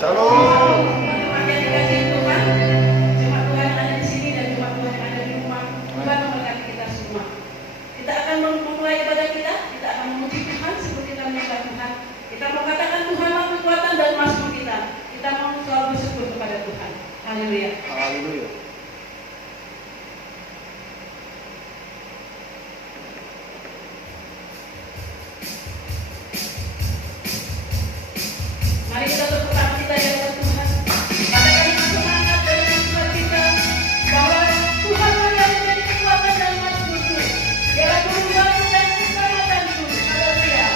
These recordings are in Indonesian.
Shalom. Teman-teman yang dikasihi Tuhan, jemaat Tuhan yang ada di sini dan jemaat Tuhan yang ada di rumah, Tuhan memberkati kita semua. Kita akan memulai ibadah kita akan memuji Tuhan sebelum kita menyembah Tuhan. Kita mau katakan Tuhanlah kekuatan dan mazmur kita. Kita mau selalu bersyukur kepada Tuhan. Haleluya. Haleluya. Mari kita tepuk tangan kita ya buat Tuhan. Katakan dengan semangat dan dengan sukacita bahwa Tuhan yang menjadi kekuatan dan mazmurku. Dialah perubahan dan keselamatanku. Haleluya.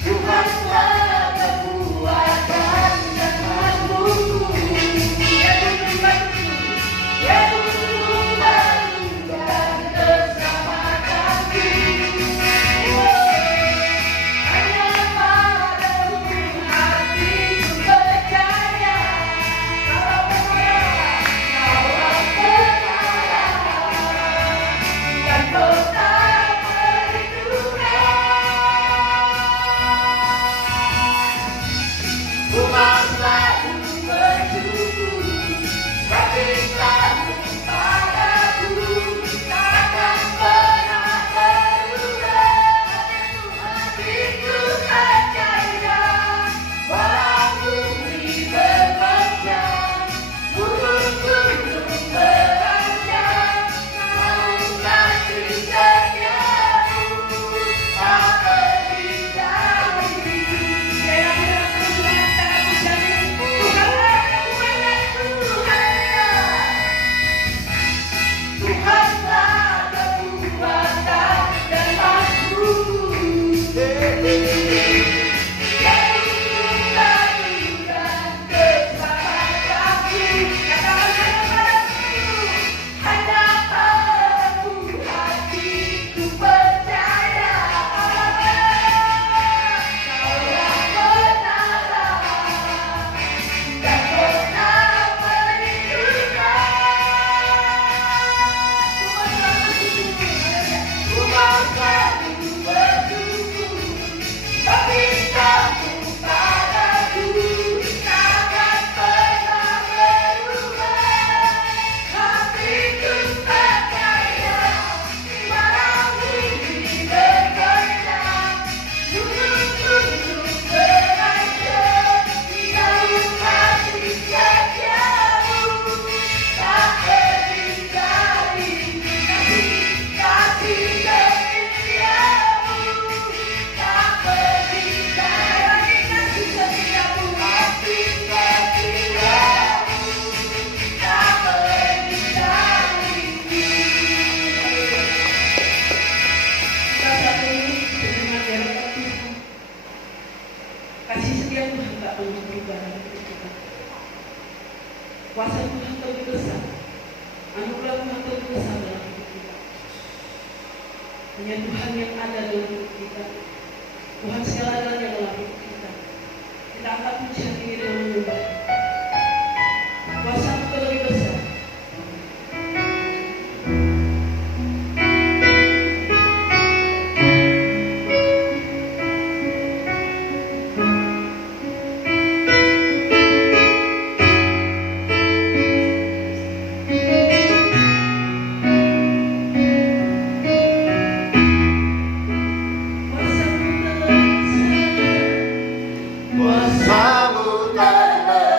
Tuhanlah kekuatan dan mazmurku. Dia membantuku. Dia membantu dan keselamatanku. Hanya padamu hatiku percaya. Kau dan kota perlindungan. Rumah selalu bersyukur, tapi selalu padaku, takkan pernah berubah. Hatiku percaya, walau bumi bergoncang, gunung-gunung beranjak, namun kasih setiamu tak pergi jauh. Tuhanlah kekuatan dan mazmurku. Dia membantu dan keselamatanku. Katakan hanya padamu hatiku percaya. Kaulah penolong dan kota perlindungan. Rumah selalu bersyukur, tapi kamu padaku, takkan pernah berubah. Hatiku percaya, walau bumi bergoncang, gunung-gunung beranjak, jauh kasih setiamu tak pergi dari kasih setiamu tak pergi dari kasih setiamu tak pergi dari. Kita satu dengan harapan Tuhan. Kasih setia Tuhan tak pernah berubah dalam hidup kita. Kuasa Tuhan terlebih besar, anugerah Tuhan terlebih besar dalam hidup kita. Hanya Tuhan yang ada dalam hidup kita. Tuhan segala-galanya dalam hidup kita. Kita angkat pujian ini dengan menyembah. Kuasa terlebih besar. Kuasamu terlebih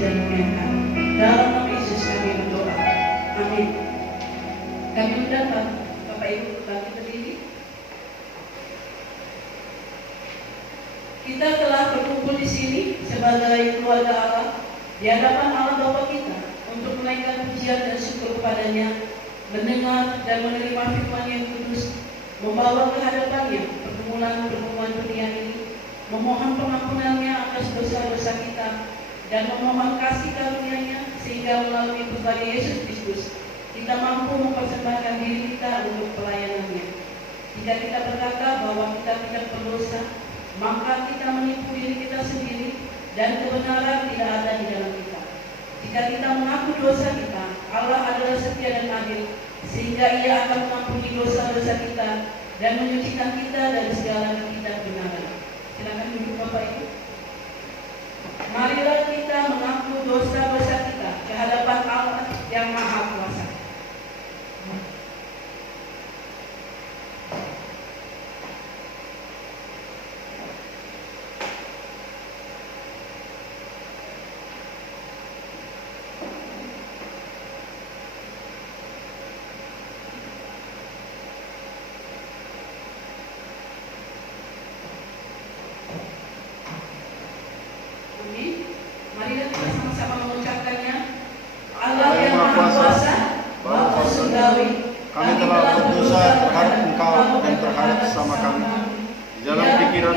dan muliakan. Dalam nama Yesus kami berdoa. Amin. Kami undang Bapak Ibu bangkit berdiri. Kita telah berkumpul di sini sebagai keluarga Allah di hadapan Allah Bapa kita untuk menaikkan pujian dan syukur kepadanya, mendengar dan menerima firman yang kudus, membawa ke hadapannya pergumulan dunia ini, memohon pengampunannya atas dosa-dosa kita, dan memohon kasih karunia-Nya sehingga melalui pribadi Yesus Kristus kita mampu mempersembahkan diri kita untuk pelayanan-Nya. Jika kita berkata bahwa kita tidak berdosa, maka kita menipu diri kita sendiri dan kebenaran tidak ada di dalam kita. Jika kita mengaku dosa kita, Allah adalah setia dan adil, sehingga Ia akan mengampuni dosa-dosa kita dan menyucikan kita dari segala ketidakbenaran. Silakan duduk Bapak Ibu. Marilah kita mengaku dosa-dosa kita ke hadapan Allah yang Maha Kuasa. Marilah kita sama-sama mengucapkannya. Allah yang Maha Kuasa, Bapa Surgawi, kami telah berdosa terhadap Engkau dan terhadap sesama kami di dalam pikiran,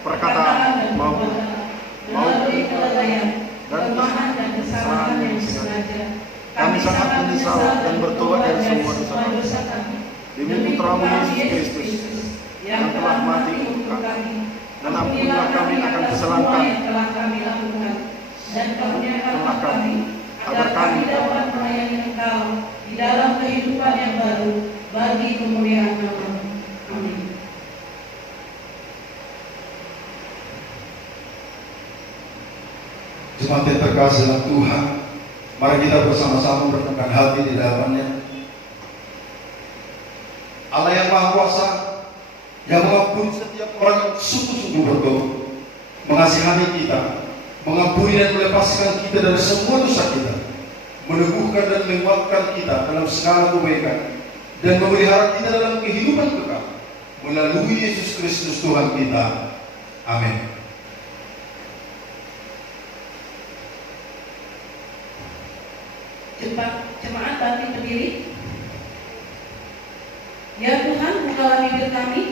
perkataan maupun kelalaian, dan kelemahan dan kesalahan yang sengaja. Kami sangat menyesal dan bertobat dari semua dosa kami. Demi Putramu Yesus Kristus yang telah mati untuk kami, dan ampunilah kami akan kesalahan kami, dan karuniakanlah kami agar kami dapat melayani Engkau di dalam kehidupan yang baru bagi kemuliaan nama-Mu. Amin. Jemaat yang terkasih dalam Tuhan, mari kita bersama-sama bertekad hati di hadapan-Nya. Allah yang Maha Kuasa, yang mengampuni setiap orang yang sungguh-sungguh bertobat, mengasihani kita, mengampuni dan melepaskan kita dari semua dosa kita, meneguhkan dan menguatkan kita dalam segala kebaikan, dan memelihara kita dalam kehidupan kekal melalui Yesus Kristus Tuhan kita. Amin. Jemaat bangkit berdiri. Ya Tuhan, bukalah bibir kami,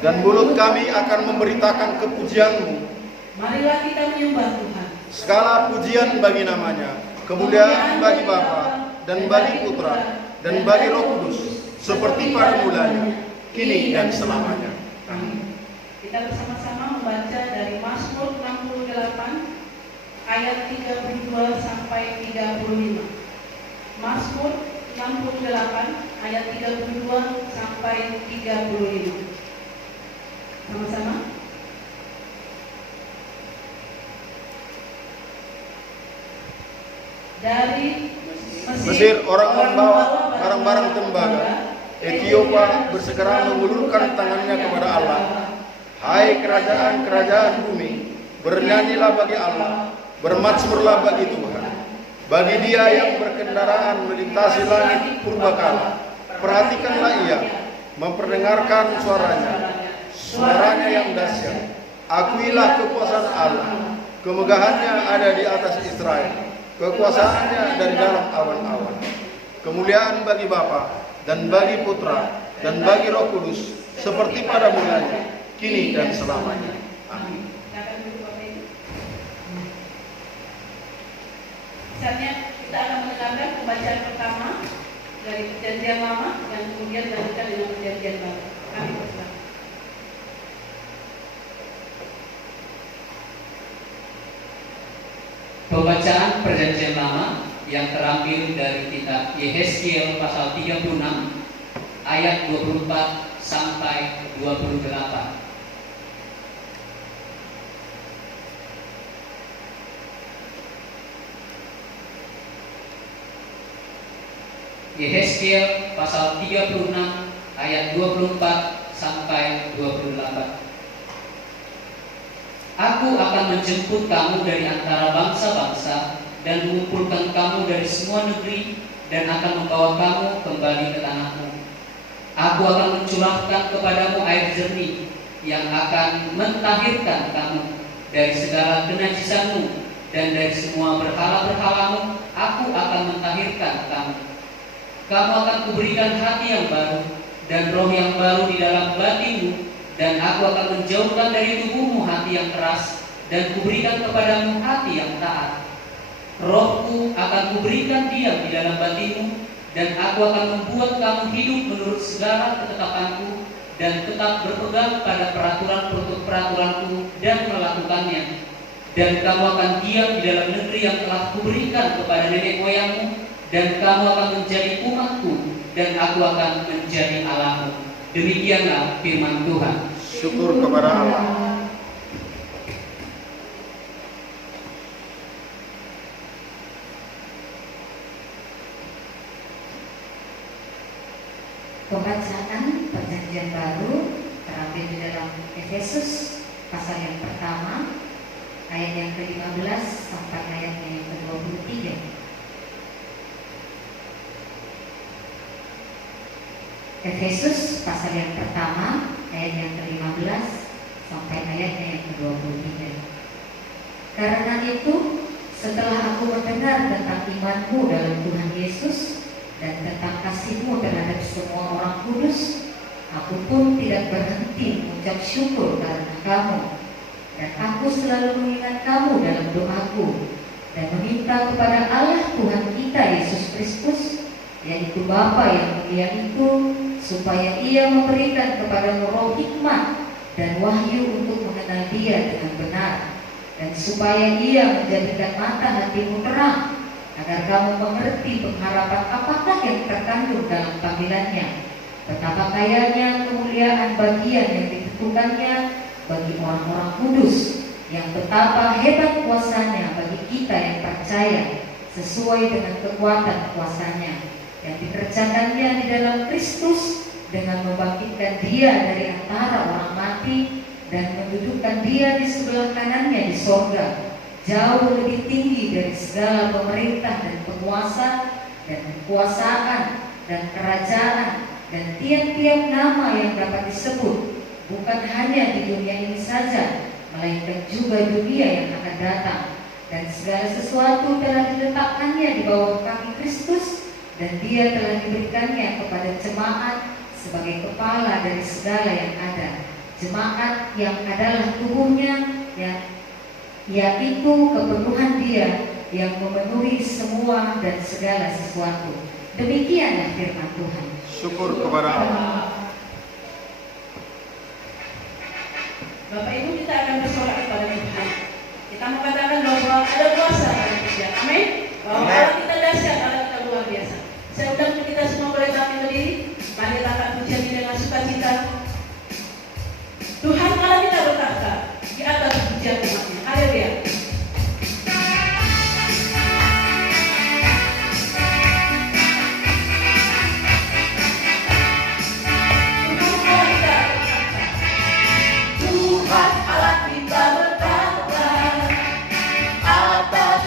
dan mulut kami akan memberitakan kepujian-Mu. Marilah kita menyembah Tuhan. Segala pujian bagi namanya, kemuliaan bagi Bapa dan bagi Putra dan bagi Roh Kudus, seperti pada mulanya, kini dan selamanya. Amin. Kita bersama-sama membaca dari Mazmur 68 ayat 32 sampai 35. Mazmur 68 ayat 32 sampai 35. Sama-sama. Dari Mesir orang membawa barang-barang tembaga. Ethiopia bersegera mengulurkan tangannya kepada Allah. Hai kerajaan-kerajaan bumi, bernyanyilah bagi Allah, bermazmurlah bagi Tuhan. Bagi Dia yang berkendaraan melintasi langit purbakala, perhatikanlah Ia, memperdengarkan suaranya yang dahsyat. Akuilah kekuasaan Allah, kemegahannya ada di atas Israel, kekuasaannya dari dalam awan-awan. Kemuliaan bagi Bapa dan bagi Putra dan bagi Roh Kudus, seperti pada mulanya, kini dan selamanya. Amin. Misalnya kita akan mendengarkan pembacaan pertama dari Perjanjian Lama yang kemudian dilanjutkan dengan Perjanjian Baru. Kami persilakan. Pembacaan Perjanjian Lama yang terambil dari kitab Yehezkiel pasal 36 ayat 24 sampai 28. Yehezkiel pasal 36 ayat 24 sampai 28. Aku akan menjemput kamu dari antara bangsa-bangsa dan kamu dari semua negeri dan akan membawa kamu kembali ke tanahmu. Aku akan mencurahkan kepadamu air jernih yang akan mentahirkan kamu dari segala kenajisanmu, dan dari semua berhala-berhalamu aku akan mentahirkan kamu. Kamu akan kuberikan hati yang baru dan roh yang baru di dalam batinmu, dan aku akan menjauhkan dari tubuhmu hati yang keras dan kuberikan kepadamu hati yang taat. Rohku akan kuberikan diam di dalam batinmu, dan aku akan membuat kamu hidup menurut segala ketetapanku dan tetap berpegang pada peraturan-peraturanku dan melakukannya. Dan kamu akan diam di dalam negeri yang telah kuberikan kepada nenek moyangmu, dan kamu akan menjadi umatku, dan aku akan menjadi Allahmu. Demikianlah firman Tuhan. Syukur kepada Allah. Pembacaan Perjanjian Baru terambil di dalam Efesus pasal yang pertama, ayat yang ke-15 sampai ayatnya yang ke-23. Efesus pasal yang pertama, ayat yang ke-15 sampai ayatnya yang ke-23. Karena itu, setelah aku mendengar tentang imanmu dalam Tuhan Yesus dan tentang kasihmu terhadap semua orang kudus, aku pun tidak berhenti mengucap syukur karena kamu. Dan aku selalu mengingat kamu dalam doaku dan meminta kepada Allah Tuhan kita Yesus Kristus, yaitu Bapa yang mulia itu, supaya Ia memberikan kepadamu roh hikmat dan wahyu untuk mengenal Dia dengan benar, dan supaya Ia menjadikan mata hatimu terang, agar kamu mengerti pengharapan apakah yang terkandung dalam panggilannya, betapa kayanya kemuliaan bagian yang ditentukannya bagi orang-orang kudus, yang betapa hebat kuasanya bagi kita yang percaya, sesuai dengan kekuatan kuasanya yang dikerjakannya di dalam Kristus, dengan membangkitkan Dia dari antara orang mati dan mendudukkan Dia di sebelah kanannya di sorga, jauh lebih tinggi dari segala pemerintah dan penguasa dan kekuasaan dan kerajaan dan tiap-tiap nama yang dapat disebut, bukan hanya di dunia ini saja, melainkan juga dunia yang akan datang. Dan segala sesuatu telah diletakkannya di bawah kaki Kristus, dan Dia telah diberikannya kepada jemaat sebagai kepala dari segala yang ada. Jemaat yang adalah tubuhnya, yaitu kepenuhan Dia yang memenuhi semua dan segala sesuatu. Demikianlah firman Tuhan. Syukur kepada Allah. Bapak Ibu, kita akan bersorak kepada Tuhan. Kita mengatakan bahwa ada kuasa dalam Dia. Amin. Bahwa Allah kita dahsyat, Allah kita luar biasa. Saya undang kita semua boleh bangkit berdiri. Mari kita pujian dengan sukacita. Tuhan Allah kita berkata di atas pujian umatnya. Haleluya. Tuhan Allah kita berkata atas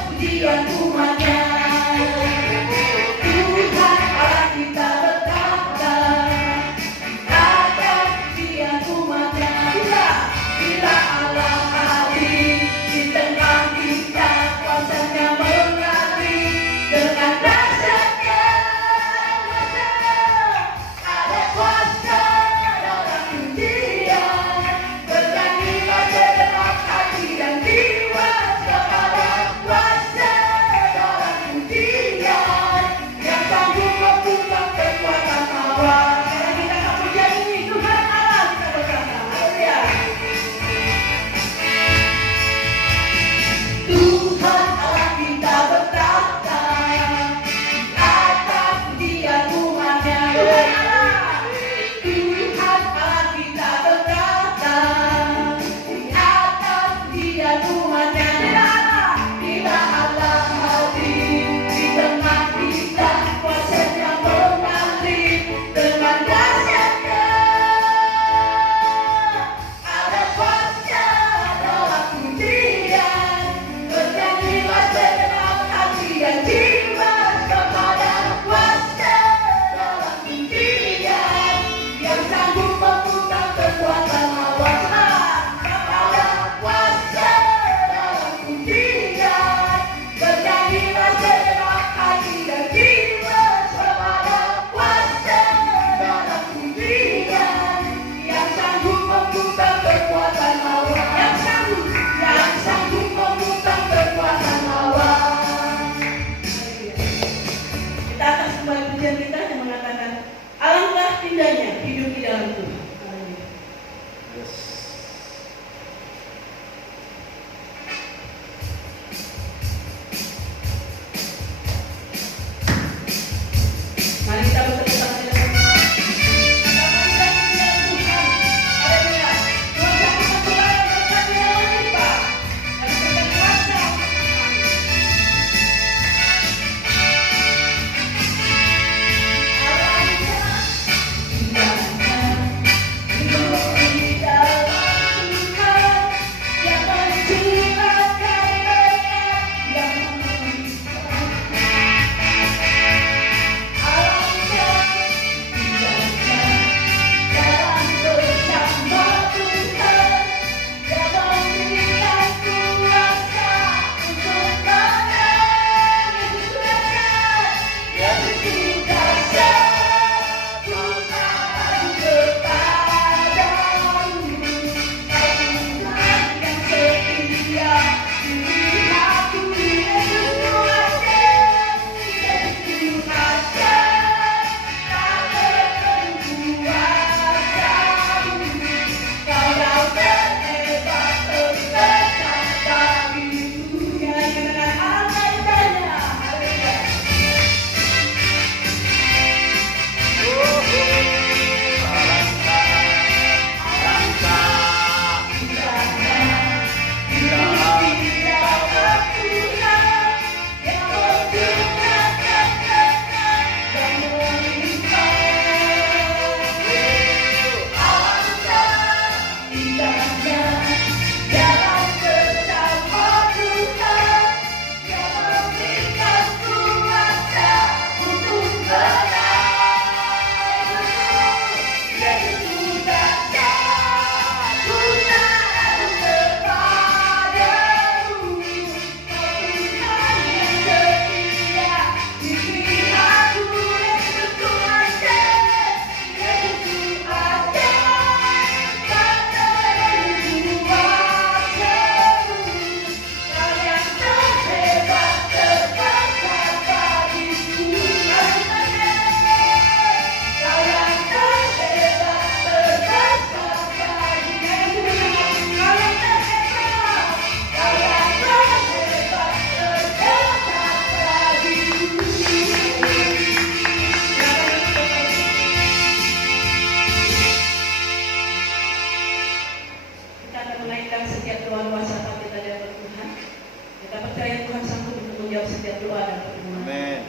Tuhan sanggup untuk menjawab setiap doa dan permohonan. Amin.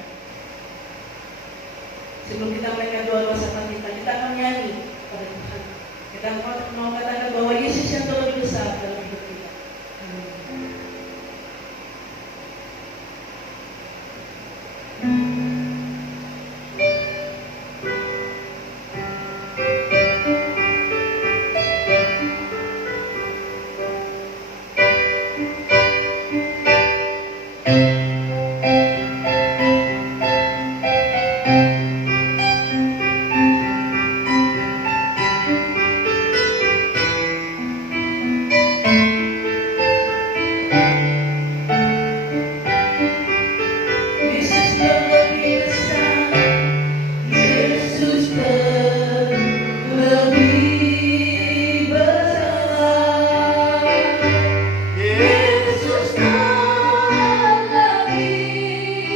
Sebelum kita menaikkan doa-doa serta kita akan nyanyi pada Tuhan. Kita mau katakan bahwa Yesus yang terlebih besar dalam hidup kita. Amin. Yesus terlebih besar, Yesus terlebih besar, Yesus terlebih besar di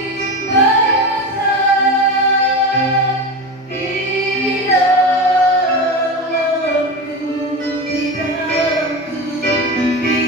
dalamku, di dalamku, di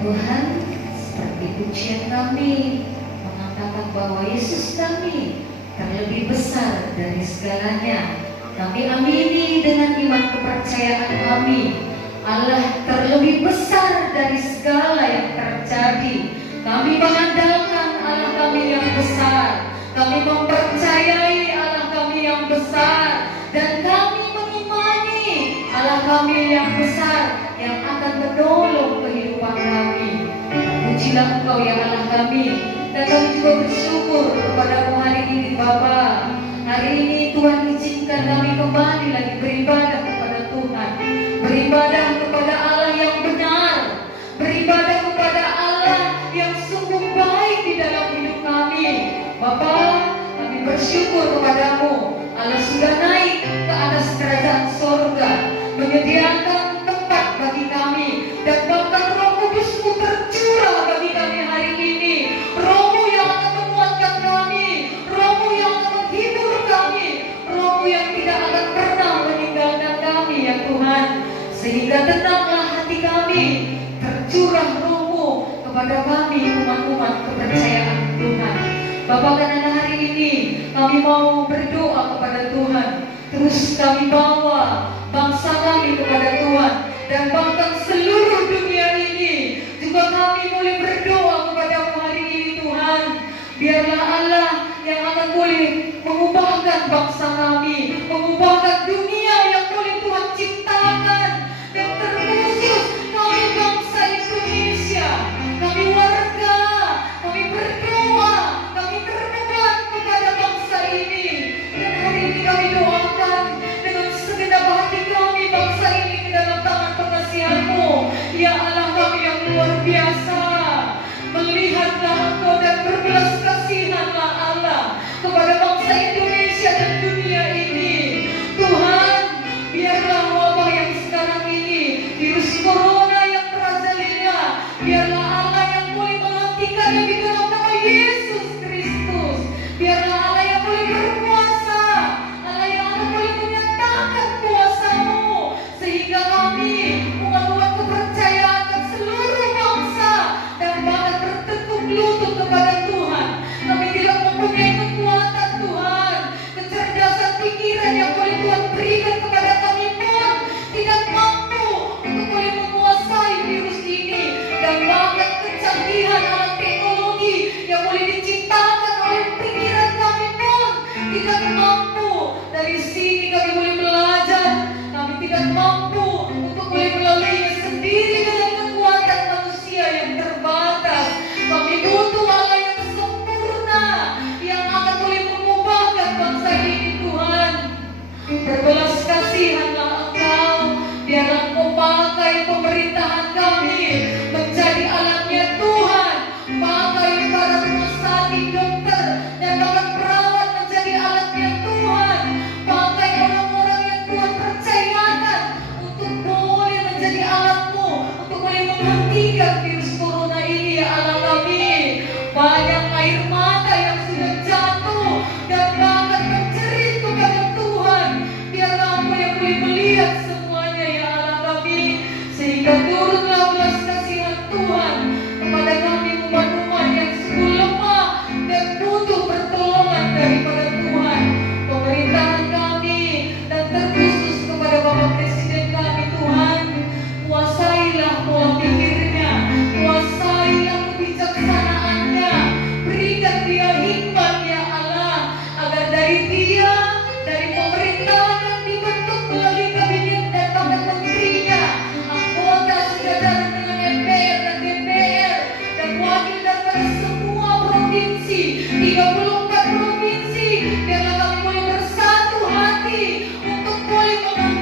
Tuhan, seperti pujian kami mengatakan bahwa Yesus kami terlebih besar dari segalanya. Kami amini dengan iman kepercayaan kami, Allah terlebih besar dari segala yang terjadi. Kami mengandalkan Allah kami yang besar, kami mempercayai Allah kami yang besar, dan kami mengimani Allah kami yang besar yang akan menolong kehidupan kami. Pujilah Engkau ya Allah kami, dan kami juga bersyukur kepadamu hari ini Bapa. Hari ini Tuhan izinkan kami kembali lagi beribadah kepada Tuhan, beribadah kepada Allah yang benar, beribadah kepada Allah yang sungguh baik di dalam hidup kami. Bapa, kami bersyukur kepadamu, Allah sudah naik ke atas kerajaan sorga, menyediakan tempat bagi kami, dan bahkan Roh Kudus-Mu tercurah bagi kami hari ini. Roh-Mu yang akan menguatkan kami, Roh-Mu yang akan menghibur kami, Roh-Mu yang tidak akan pernah meninggalkan kami ya Tuhan. Sehingga tenanglah hati kami, tercurah Roh-Mu kepada kami umat-umat kepercayaan Tuhan. Bapak, karena hari ini kami mau berdoa kepada Tuhan, terus kami bawa bangsa kami kepada Tuhan, dan bahkan seluruh dunia ini juga kami boleh berdoa kepada-Mu hari ini Tuhan. Biarlah Allah yang akan boleh mengubahkan bangsa kami, mengubahkan dunia yang boleh Tuhan ciptakan, dan terkhusus kami bangsa Indonesia, kami warga, kami berdoa, kami bermohon kepada bangsa ini. Dan hari ini kami doakan dengan segala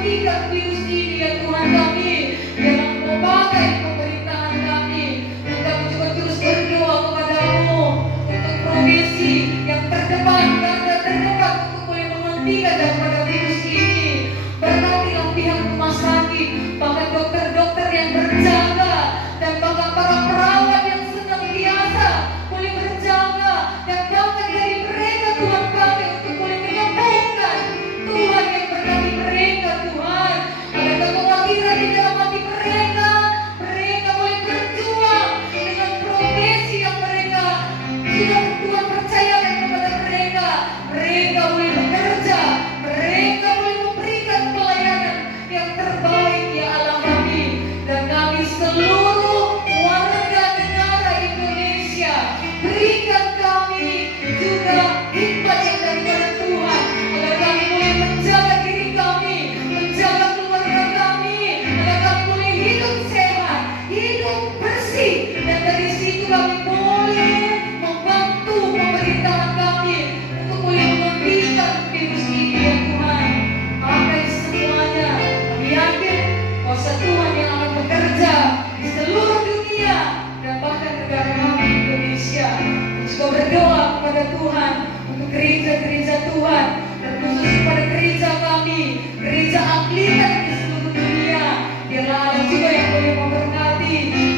menghentikan virus ini ya Tuhan kami. Biarlah Engkau pakai pemerintahan kami. Dan kami juga terus berdoa kepadamu untuk provinsi yang terdepan, garda terdepan untuk boleh menghentikan daripada virus ini. Berkatilah pihak rumah sakit, bahkan dokter-dokter yang berjaga, dan bahkan para perawat yang senantiasa boleh berjaga, dan bahkan dari mereka Tuhan kami untuk boleh menyembuhkan. Tuhan yang berkati mereka Tuhan, agar kekhawatiran di dalam hati mereka, mereka boleh berjuang dengan profesi yang mereka sudah Tuhan percayakan kepada mereka. Mereka boleh bekerja, mereka boleh memberikan pelayanan yang terbaik ya Allah kami. Dan kami seluruh warga negara Indonesia, berikan kami juga hikmat yang daripada Tuhan, agar kami boleh menjaga diri kami, menjaga keluarga kami, agar kami boleh hidup sehat, hidup bersih, dan dari situ kami boleh membantu pemerintahan kami untuk boleh menghentikan virus ini ya Tuhan. Pakai semuanya, kami yakin kuasa Tuhan yang akan bekerja di seluruh dunia dan bahkan negara kami Indonesia. Dan juga berdoa kepada Tuhan untuk gereja-gereja Tuhan, dan khusus kepada gereja kami, gereja Anglikan di seluruh dunia. Biarlah ada juga yang boleh memberkati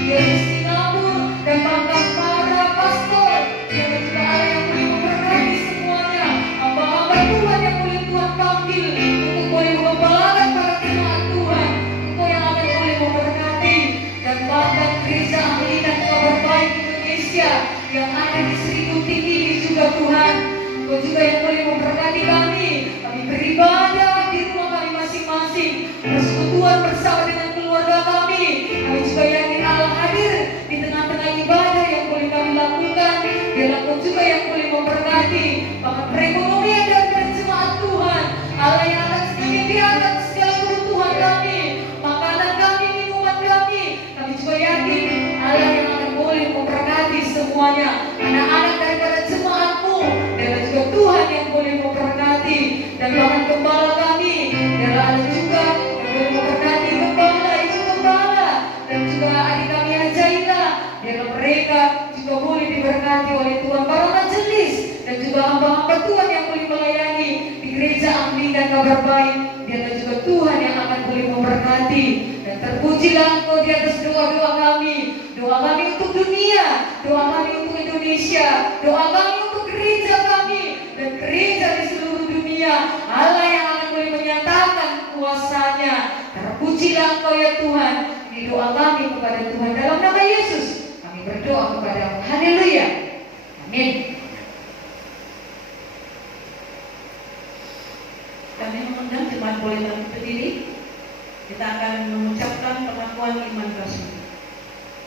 Yesus Sinabur dan bahkan para pastor. Biarlah juga ada yang boleh memberkati semuanya, hamba-hamba Tuhan yang boleh Tuhan panggil untuk boleh mengembalakan para jemaat Tuhan. Engkau yang akan boleh memberkati, dan bahkan gereja Anglikan Kabar Baik Indonesia yang ada di Seribu Tinggi ini juga Tuhan. Engkau juga yang boleh memberkati kami. Kami beribadah di rumah kami masing-masing, persekutuan bersama dengan keluarga kami. Kami juga yakin Allah hadir di tengah-tengah ibadah yang boleh kami lakukan. Biarlah Engkau juga yang boleh memberkati bahkan perekonomian dari jemaat Tuhan. Allah yang akan menyediakan segala kebutuhan kami, makanan kami, minuman kami. Kami juga yakin Allah yang akan boleh memberkati semuanya, anak-anak daripada jemaat-Mu. Dan juga Tuhan yang boleh memberkati, dan bahkan gembala kami. Biarlah ada juga yang boleh memberkati gembala, ibu gembala, dan juga adik kami Ajaila. Biarlah mereka juga boleh diberkati oleh Tuhan, para majelis, dan juga hamba-hamba Tuhan yang boleh melayani di gereja Anglikan Kabar Baik. Biarlah juga Tuhan yang akan boleh memberkati, dan terpujilah Engkau di atas doa-doa kami. Doa kami untuk dunia, doa kami untuk Indonesia, doa kami untuk gereja kami dan gereja di seluruh dunia. Allah yang akan boleh menyatakan kuasa-Nya. Terpujilah Engkau ya Tuhan. Ini doa kami kepada Tuhan dalam nama Yesus. Kami berdoa kepada-Mu. Haleluya. Amin. Kami mengundang jemaat boleh berdiri. Kita akan mengucapkan pengakuan iman Rasul.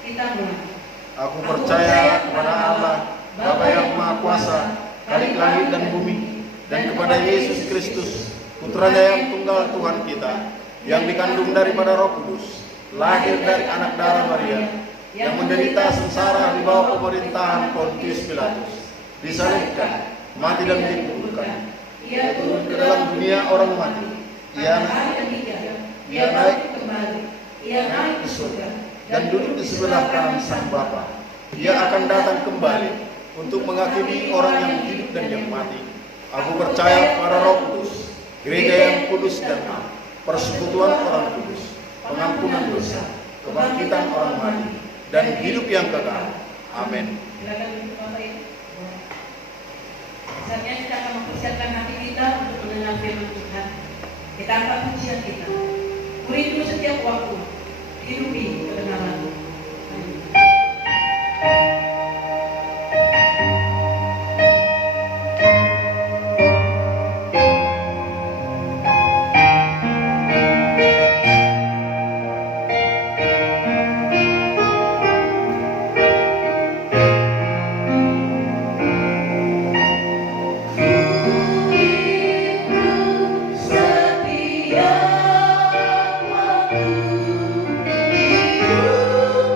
Kita mulai. Aku percaya kepada Allah, Bapa yang Maha Kuasa, Khalik langit dan bumi, dan kepada Yesus Kristus, Putranya yang tunggal Tuhan kita, yang dikandung daripada Roh Kudus, lahir dari anak darah Maria, yang menderita sengsara di bawah pemerintahan Pontius Pilatus, disalibkan, mati dan dikuburkan. Ia turun ke dalam dunia orang mati. Ia naik kembali. Ia naik ke surga dan duduk di sebelah kanan Sang Bapa. Ia akan datang kembali untuk menghakimi orang yang hidup dan yang mati. Aku percaya kepada Roh Kudus, gereja yang kudus dan am, persekutuan orang kudus, pengampunan dosa, kebangkitan orang mati, dan hidup yang kekal. Amin. Silakan duduk Bapak Ibu. Saatnya kita akan mempersiapkan hati kita untuk mendengar firman Tuhan. Kita angkat pujian kita. Rindu setiap waktu, hidupi kebenaran-Mu. Setiap waktu hidup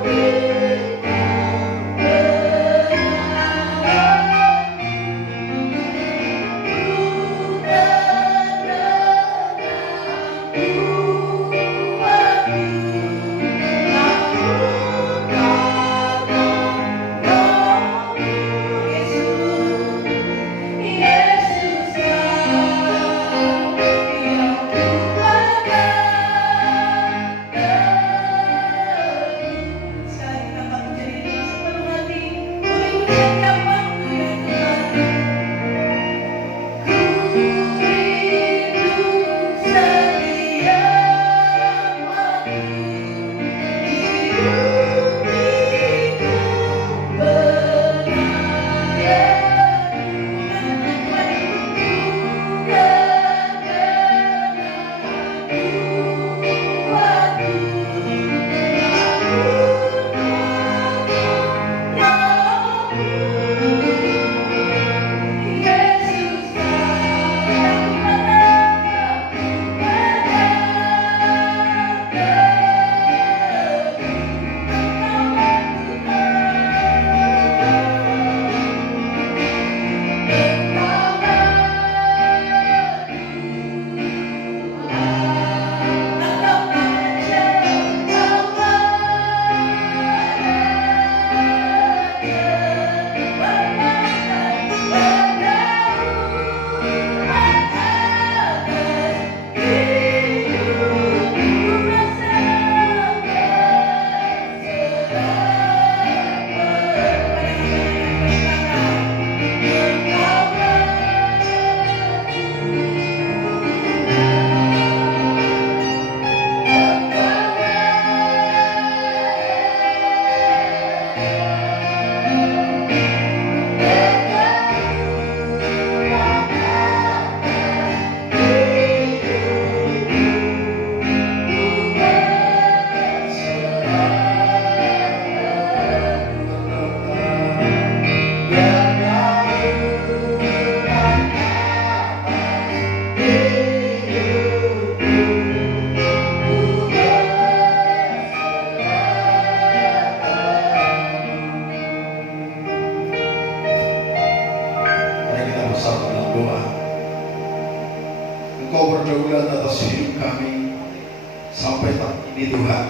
sampai saat ini Tuhan.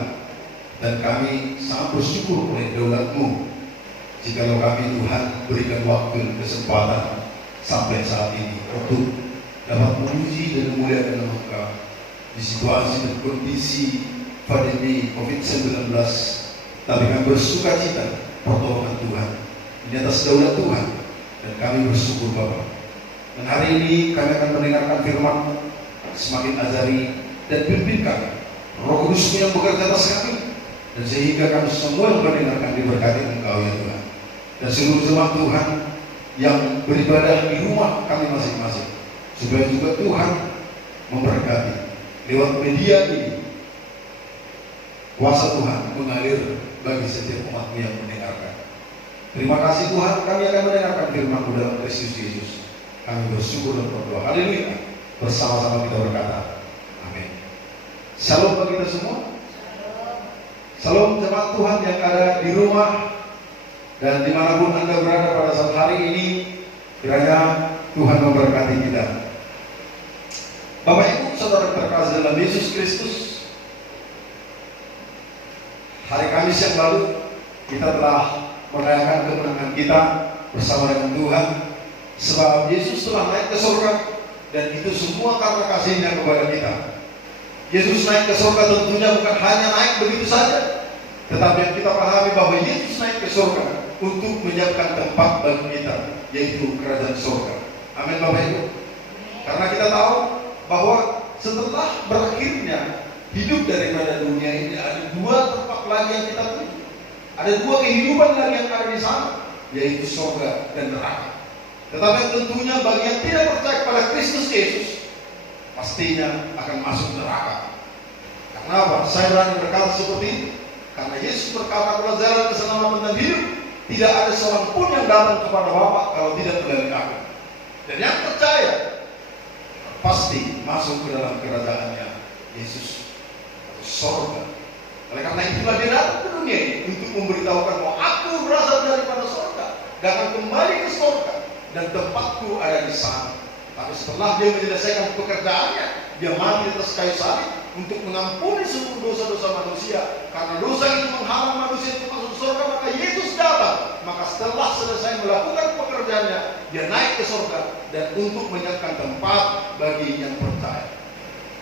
Dan kami sangat bersyukur oleh daulat-Mu jikalau kami Tuhan berikan waktu kesempatan sampai saat ini untuk dapat memuji dan memuliakan nama Engkau di situasi dan kondisi pandemi COVID-19. Tapi kami bersuka cita pertolongan Tuhan di atas daulat Tuhan, dan kami bersyukur Bapa. Dan hari ini kami akan mendengarkan firman-Mu, semakin azari dan pimpin kami, Roh Kudus-Mu yang bekerja atas kami, dan sehingga kami semua yang mendengarkan diberkati Engkau ya Tuhan. Dan seluruh jemaat Tuhan yang beribadah di rumah kami masing-masing, supaya juga Tuhan memberkati lewat media ini. Kuasa Tuhan mengalir bagi setiap umat-Mu yang mendengarkan. Terima kasih Tuhan, kami akan mendengarkan firman-Mu dalam Kristus Yesus. Kami bersyukur dan berdoa. Haleluya. Bersama-sama kita berkata, amin. Shalom bagi kita semua. Shalom jemaat Tuhan yang ada di rumah dan dimanapun Anda berada pada saat hari ini. Kiranya Tuhan memberkati kita. Bapak Ibu saudara terkasih dalam Yesus Kristus, hari Kamis yang lalu kita telah merayakan kemenangan kita bersama dengan Tuhan, sebab Yesus telah naik ke surga, dan itu semua karena kasih-Nya kepada kita. Yesus naik ke surga tentunya bukan hanya naik begitu saja, tetapi yang kita pahami bahwa Yesus naik ke surga untuk menyiapkan tempat bagi kita, yaitu kerajaan surga. Amin Bapak Ibu. Karena kita tahu bahwa setelah berakhirnya hidup daripada dunia ini, ada dua tempat lagi yang kita tuju. Ada dua kehidupan lagi yang ada di sana, yaitu surga dan neraka. Tetapi tentunya bagi yang tidak percaya kepada Kristus Yesus, pastinya akan masuk neraka. Karena apa? Saya berani berkata seperti ini, karena Yesus berkata pada jalan keselamatan dan hidup, tidak ada seorang pun yang datang kepada Bapa kalau tidak melalui Aku. Dan yang percaya pasti masuk ke dalam kerajaannya Yesus, atau surga. Oleh karena itulah Dia datang ke dunia ini untuk memberitahukan bahwa Aku berasal daripada surga dan akan kembali ke surga, dan tempatku ada di sana. Tapi setelah Dia menyelesaikan pekerjaannya, Dia mati di atas kayu salib untuk mengampuni seluruh dosa-dosa manusia. Karena dosa itu menghalang manusia untuk masuk surga, maka Yesus datang. Maka setelah selesai melakukan pekerjaannya, Dia naik ke surga dan untuk menyiapkan tempat bagi yang percaya.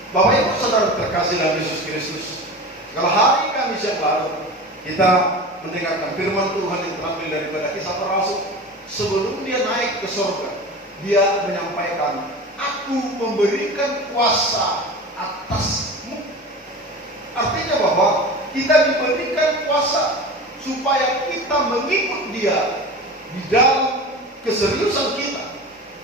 Bapak Ibu saudara terkasih dalam Yesus Kristus, kalau hari Kamis yang lalu kita mendengarkan firman Tuhan yang terambil daripada Kisah Para Rasul, sebelum Dia naik ke surga, Dia menyampaikan, Aku memberikan kuasa atasmu. Artinya bahwa kita diberikan kuasa supaya kita mengikut Dia di dalam keseriusan kita,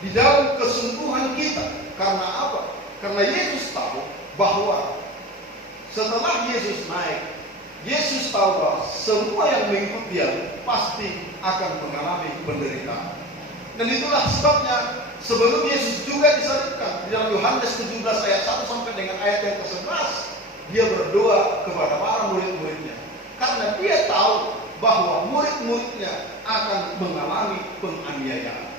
di dalam kesungguhan kita. Karena apa? Karena Yesus tahu bahwa setelah Yesus naik, Yesus tahu bahwa semua yang mengikut Dia pasti akan mengalami penderitaan. Dan itulah sebabnya sebelum Yesus juga disalibkan, di dalam Yohanes 17 ayat 1 sampai dengan ayat yang ke-11, Dia berdoa kepada para murid-muridnya. Karena Dia tahu bahwa murid-muridnya akan mengalami penganiayaan.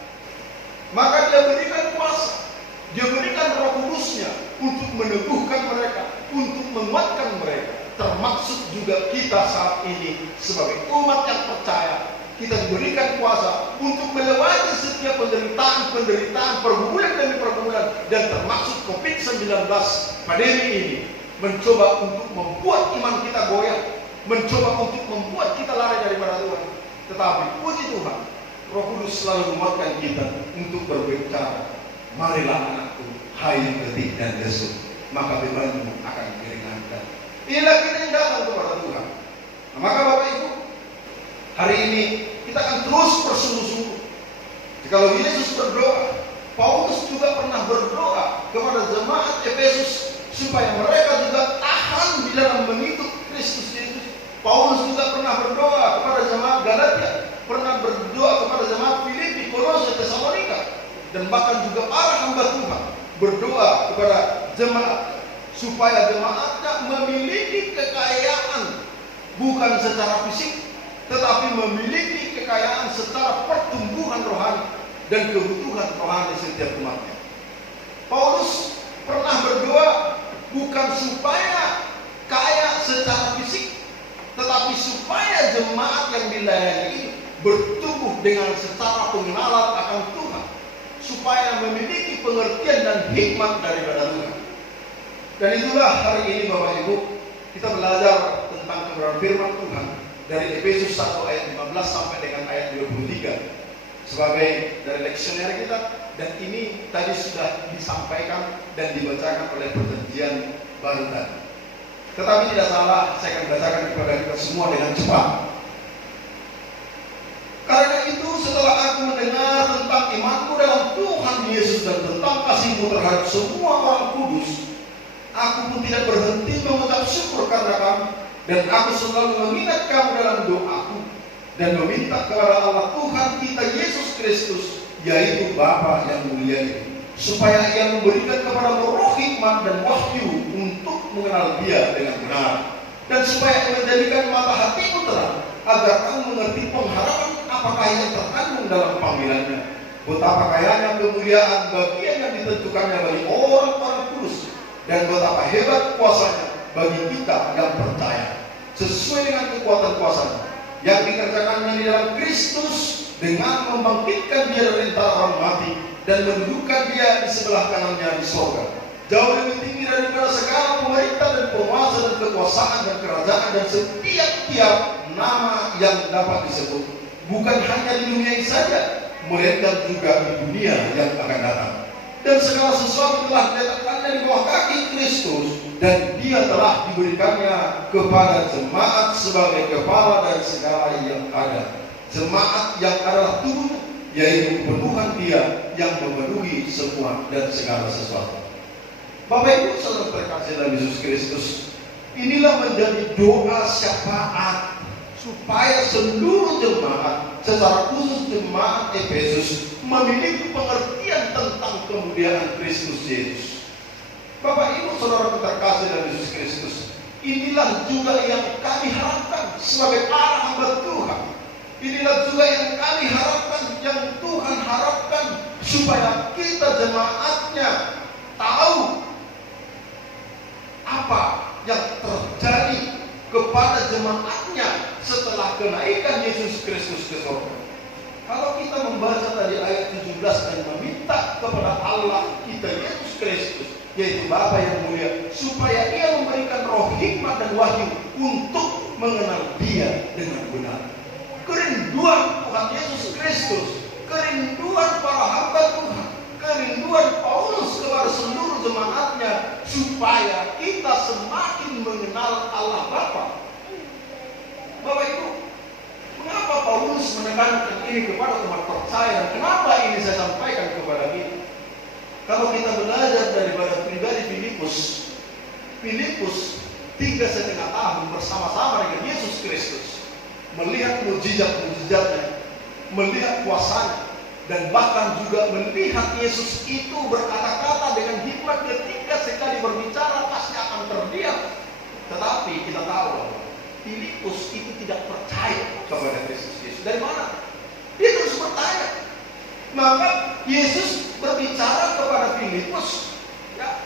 Maka Dia berikan kuasa, Dia berikan Roh Kudus-Nya untuk meneguhkan mereka, untuk menguatkan mereka. Termasuk juga kita saat ini sebagai umat yang percaya, kita diberikan kuasa untuk melewati setiap penderitaan, pergumulan demi pergumulan, dan termasuk COVID-19 pandemi ini mencoba untuk membuat iman kita goyah, mencoba untuk membuat kita lari daripada Tuhan. Tetapi puji Tuhan, Roh Kudus selalu menguatkan kita untuk berbicara, marilah anakku, hai yang letih dan lesu, maka bebanmu akan diringankan. Inilah kita yang datang kepada Tuhan. Nah, maka Bapak Ibu, hari ini kita akan terus bersungguh-sungguh. Jikalau Yesus berdoa, Paulus juga pernah berdoa kepada jemaat Efesus supaya mereka juga tahan di dalam mengikut Kristus Yesus. Paulus juga pernah berdoa kepada jemaat Galatia, pernah berdoa kepada jemaat Filipi, Kolose, Tesalonika, dan bahkan juga para hamba Tuhan berdoa kepada jemaat supaya jemaatnya memiliki kekayaan bukan secara fisik, tetapi memiliki kekayaan secara pertumbuhan rohani dan kebutuhan rohani setiap umatnya. Paulus pernah berdoa bukan supaya jemaat yang dilayani ini bertumbuh dengan secara pengenalan akan Tuhan, supaya memiliki pengertian dan hikmat daripada Tuhan. Dan itulah hari ini Bapak Ibu, kita belajar tentang kebenaran firman Tuhan dari Efesus 1 ayat 15 sampai dengan ayat 23 sebagai dari leksioner kita. Dan ini tadi sudah disampaikan dan dibacakan oleh Perjanjian Baru tadi. Tetapi tidak salah, saya akan bacakan kepada kita semua dengan cepat. Karena itu setelah aku mendengar tentang imanmu dalam Tuhan Yesus dan tentang kasihmu terhadap semua orang kudus, aku pun tidak berhenti mengucap syukur karena kamu, dan aku selalu mengingat kamu dalam doaku dan meminta kepada Allah Tuhan kita Yesus Kristus, yaitu Bapa yang mulia itu, supaya Ia memberikan kepada roh hikmat dan wahyu untuk mengenal Dia dengan benar, dan supaya Ia menjadikan mata hatimu terang, agar kamu mengerti pengharapan apakah yang terkandung dalam panggilannya, betapa kayanya kemuliaan bagian yang ditentukannya bagi orang-orang kudus, dan betapa hebat kuasanya bagi kita yang percaya, sesuai dengan kekuatan kuasanya yang dikerjakannya di dalam Kristus, dengan membangkitkan Dia dari antara orang mati dan mendudukan Dia di sebelah kanannya di sorga, jauh lebih tinggi daripada segala pemerintah dan penguasa dan kekuasaan dan kerajaan dan setiap nama yang dapat disebut, bukan hanya di dunia ini saja, melainkan juga di dunia yang akan datang. Dan segala sesuatu telah diletakkannya di bawah kaki Kristus, dan Dia telah diberikannya kepada jemaat sebagai kepala dari segala yang ada. Jemaat yang adalah tubuh, yaitu kepenuhan Dia yang memenuhi semua dan segala sesuatu. Bapak Ibu saudara terkasih dalam Yesus Kristus, inilah menjadi doa syafaat supaya seluruh jemaat, secara khusus jemaat Efesus, memiliki pengertian tentang kemuliaan Kristus Yesus. Bapak Ibu saudara terkasih dalam Yesus Kristus, inilah juga yang kami harapkan sebagai para hamba Tuhan. Inilah juga yang kami harapkan, yang Tuhan harapkan, supaya kita jemaatnya tahu apa yang terjadi kepada jemaatnya setelah kenaikan Yesus Kristus ke surga. Kalau kita membaca tadi ayat 17 dan meminta kepada Allah kita Yesus Kristus, yaitu Bapa yang mulia, supaya Ia memberikan roh hikmat dan wahyu untuk mengenal Dia dengan benar. Kerinduan Tuhan Yesus Kristus, kerinduan para hamba Tuhan, kerinduan Paulus kepada seluruh jemaatnya, supaya kita semakin mengenal Allah Bapa. Bapak Ibu, mengapa Paulus menekankan ini kepada umat percaya, dan kenapa ini saya sampaikan kepada kita? Kalau kita belajar daripada pribadi Filipus 3,5 tahun bersama-sama dengan Yesus Kristus, melihat mujizat-mujizatnya, melihat kuasanya, dan bahkan juga melihat Yesus itu berkata-kata dengan hikmat, ketika sekali berbicara pasti akan terdiam. Tetapi kita tahu bahwa Filipus itu tidak percaya kepada Kristus Yesus. Dari mana? Dia terus bertanya. Maka Yesus berbicara kepada Filipus, ya,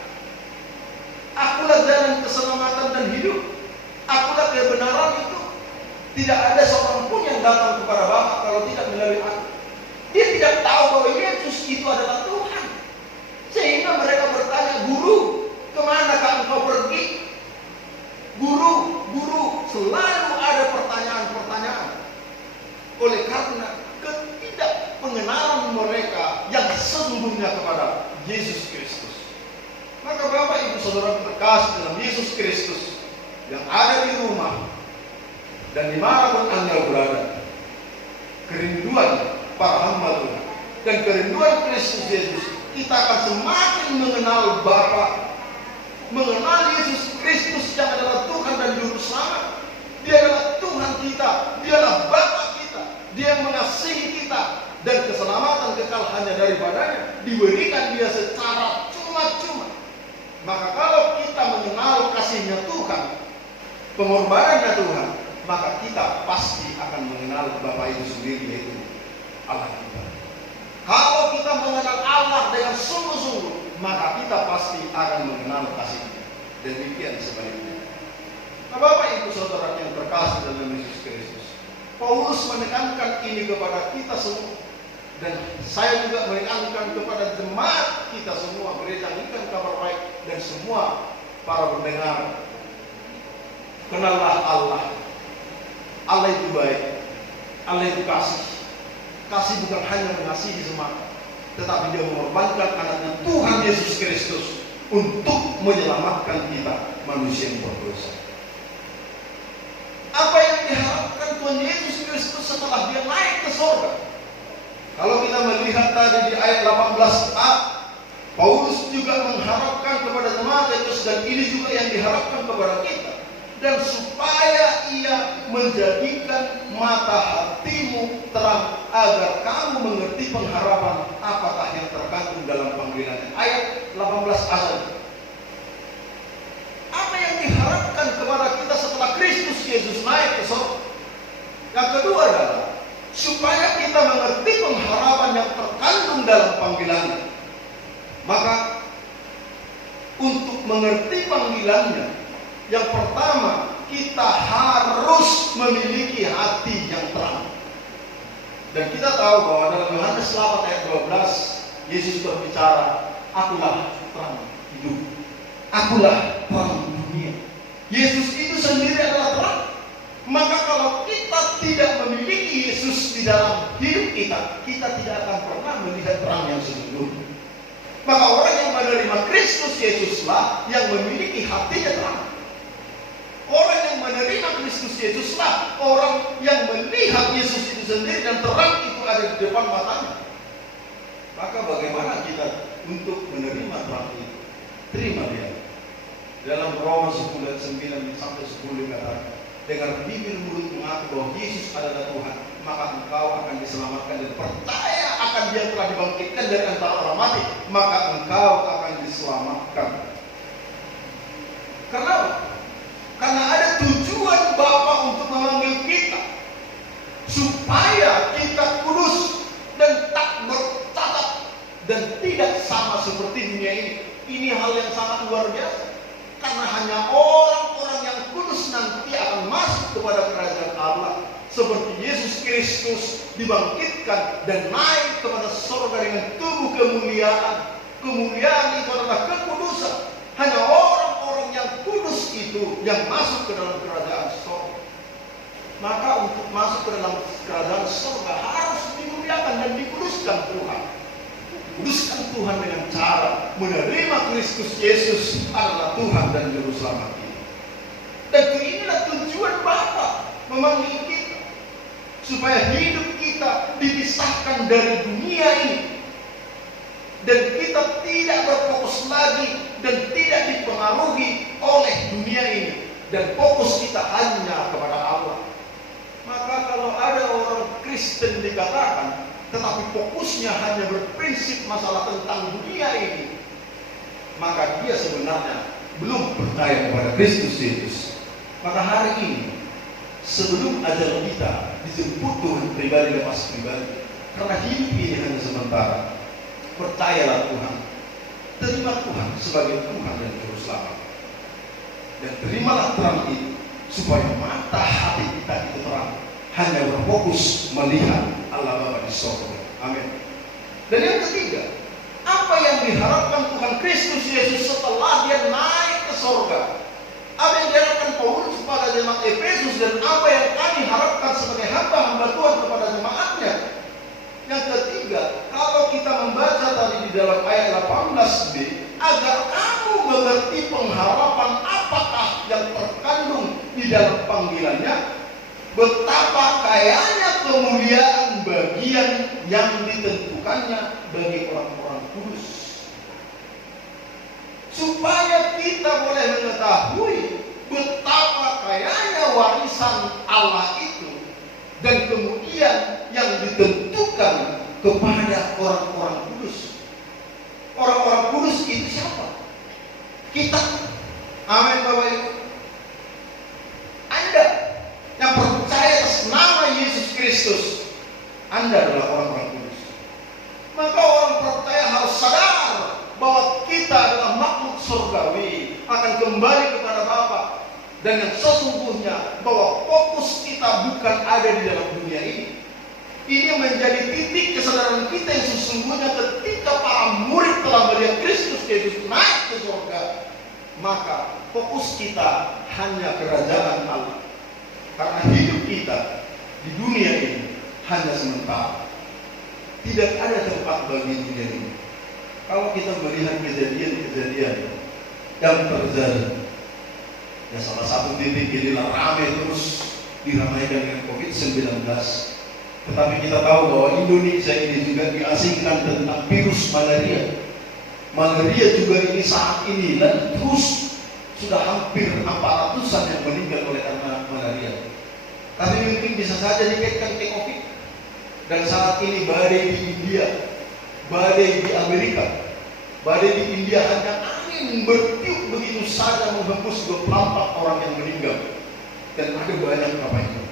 akulah jalan keselamatan dan hidup, akulah kebenaran itu. Tidak ada seorang pun yang datang kepada Bapa kalau tidak melalui aku. Dia tidak tahu bahwa Yesus itu adalah Tuhan. Sehingga mereka bertanya, Guru, kemanakah engkau pergi? Guru, selalu ada pertanyaan-pertanyaan. Oleh karena ketidakpengenalan mereka yang sesungguhnya kepada Yesus Kristus. Maka Bapak Ibu Saudara terkasih dalam Yesus Kristus, yang ada di rumah dan dimanapun Anda berada, kerinduan para hamba Tuhan dan kerinduan Kristus Yesus, kita akan semakin mengenal Bapa, mengenal Yesus Kristus yang adalah Tuhan dan Juru Selamat. Dia adalah Tuhan kita, Dia adalah Bapa kita, Dia yang mengasihi kita, dan keselamatan kekal hanya daripadanya, diberikan Dia secara cuma-cuma. Maka kalau kita mengenal kasihnya Tuhan, pengorbanannya Tuhan, maka kita pasti akan mengenal Bapa itu sendiri, yaitu Allah kita. Kalau kita mengenal Allah dengan sungguh-sungguh, maka kita pasti akan mengenal kasih-Nya. Demikian sebaliknya. Nah, Bapak Ibu Saudara yang terkasih dalam Yesus Kristus, Paulus menekankan ini kepada kita semua. Dan saya juga menekankan kepada jemaat kita semua, gereja Angglikan Kabar Baik dan semua para pendengar. Kenallah Allah. Allah itu baik. Allah itu kasih. Kasih bukan hanya mengasihi semata, tetapi Dia mengorbankan anaknya Tuhan Yesus Kristus untuk menyelamatkan kita manusia yang berdosa. Apa yang diharapkan Tuhan Yesus Kristus setelah Dia naik ke surga? Kalau kita melihat tadi di ayat 18a, Paulus juga mengharapkan kepada jemaat Efesus, dan ini juga yang diharapkan kepada kita. Dan supaya ia menjadikan mata hatimu terang, agar kamu mengerti pengharapan apakah yang terkandung dalam panggilannya. Ayat 18a. Apa yang diharapkan kepada kita setelah Kristus Yesus naik ke surga? Yang kedua adalah supaya kita mengerti pengharapan yang terkandung dalam panggilannya. Maka untuk mengerti panggilannya, yang pertama kita harus memiliki hati yang terang. Dan kita tahu bahwa dalam Yohanes 8 ayat 12 Yesus berbicara, akulah terang hidup, akulah terang dunia. Yesus itu sendiri adalah terang. Maka kalau kita tidak memiliki Yesus di dalam hidup kita, kita tidak akan pernah melihat terang yang sesungguhnya. Maka orang yang menerima Kristus Yesuslah yang memiliki hatinya terang. Orang yang menerima Kristus Yesuslah orang yang melihat Yesus itu sendiri dan terang itu ada di depan matanya. Maka bagaimana kita untuk menerima terang itu? Terima Dia. Dalam Roma 10 ayat 9 sampai 10 dikatakan, dengan bibir mulut mengaku bahwa Yesus adalah Tuhan, maka engkau akan diselamatkan, dan percaya akan Dia yang telah dibangkitkan dari antara orang mati, maka engkau akan diselamatkan. Kenapa? Karena ada tujuan Bapa untuk memanggil kita, supaya kita kudus dan tak bercacat dan tidak sama seperti dunia ini. Ini hal yang sangat luar biasa. Karena hanya orang-orang yang kudus nanti akan masuk kepada kerajaan Allah. Seperti Yesus Kristus dibangkitkan dan naik kepada surga dengan tubuh kemuliaan. Kemuliaan itu adalah kekudusan. Hanya orang-orang yang kudus itu yang masuk ke dalam kerajaan surga. Maka untuk masuk ke dalam kerajaan surga harus dimuliakan dan dikuduskan Tuhan. Kuduskan Tuhan dengan cara menerima Kristus Yesus adalah Tuhan dan Juru Selamat kita. Dan inilah tujuan Bapa memanggil kita, supaya hidup kita dipisahkan dari dunia ini, dan kita tidak berfokus lagi dan tidak dipengaruhi oleh dunia ini, dan fokus kita hanya kepada Allah. Maka kalau ada orang Kristen dikatakan tetapi fokusnya hanya berprinsip masalah tentang dunia ini, maka dia sebenarnya belum percaya kepada Kristus Yesus. Maka hari ini, sebelum ajal kita dijemput Tuhan pribadi lepas pribadi, karena hidup ini hanya sementara, percayalah Tuhan, terima Tuhan sebagai Tuhan dan Juru Selamat, dan terimalah terang itu, supaya mata hati kita itu terang, hanya berfokus melihat Allah Bapa di surga. Amin. Dan yang ketiga, apa yang diharapkan Tuhan Kristus Yesus setelah Dia naik ke surga? Apa yang diharapkan Paulus kepada jemaat Efesus, dan apa yang kami harapkan sebagai hamba-hamba Tuhan kepada jemaatnya? Yang ketiga, kalau kita membaca tadi di dalam ayat 18b, agar kamu mengerti pengharapan apakah yang terkandung di dalam panggilannya, betapa kayanya kemuliaan bagian yang ditentukannya bagi orang-orang kudus. Supaya kita boleh mengetahui betapa kayanya warisan Allah itu, dan kemudian yang ditentukan kepada orang-orang kudus. Orang-orang kudus itu siapa? Kita. Amin Bapak Ibu. Anda yang percaya atas nama Yesus Kristus, Anda adalah orang-orang kudus. Maka orang percaya harus sadar bahwa kita adalah makhluk surgawi, akan kembali kepada Bapa, dan yang sesungguhnya bahwa fokus kita bukan ada di dalam dunia ini. Ini menjadi titik kesadaran kita yang sesungguhnya ketika para murid telah melihat Kristus Yesus naik ke surga, maka fokus kita hanya kerajaan Allah. Karena hidup kita di dunia ini hanya sementara. Tidak ada tempat bagi dunia ini. Kalau kita melihat kejadian-kejadian yang terjadi, ya salah satu titik inilah ramai terus diramaikan dengan COVID-19. Tetapi kita tahu bahwa Indonesia ini juga diasingkan tentang virus malaria. Malaria juga ini saat ini dan terus sudah hampir 400-an yang meninggal oleh karena malaria. Tapi mungkin bisa saja dikaitkan ke COVID. Dan saat ini badai di India, badai di Amerika, badai di India hanya angin bertiup begitu saja menghembus 24 orang yang meninggal. Dan ada banyak apa itu.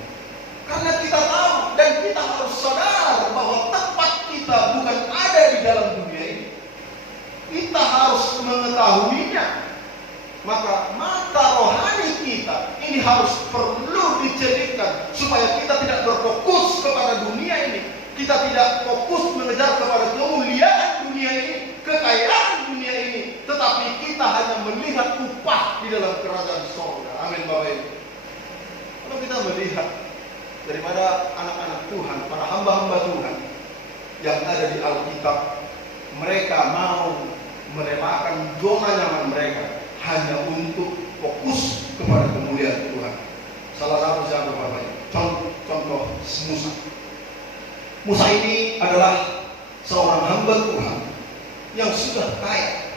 Karena kita tahu dan kita harus sadar bahwa tempat kita bukan ada di dalam dunia ini. Kita harus mengetahuinya. Maka mata rohani kita ini harus perlu dijadikan supaya kita tidak berfokus kepada dunia ini. Kita tidak fokus mengejar kepada kemuliaan dunia ini, kekayaan dunia ini, tetapi kita hanya melihat upah di dalam kerajaan surga. Amin Bapak Ibu. Kalau kita melihat daripada anak-anak Tuhan, para hamba-hamba Tuhan yang ada di Alkitab, mereka mau merelakan zona nyaman mereka hanya untuk fokus kepada kemuliaan Tuhan. Salah satu siapa Bapak? Contoh Musa. Musa ini adalah seorang hamba Tuhan yang sudah kaya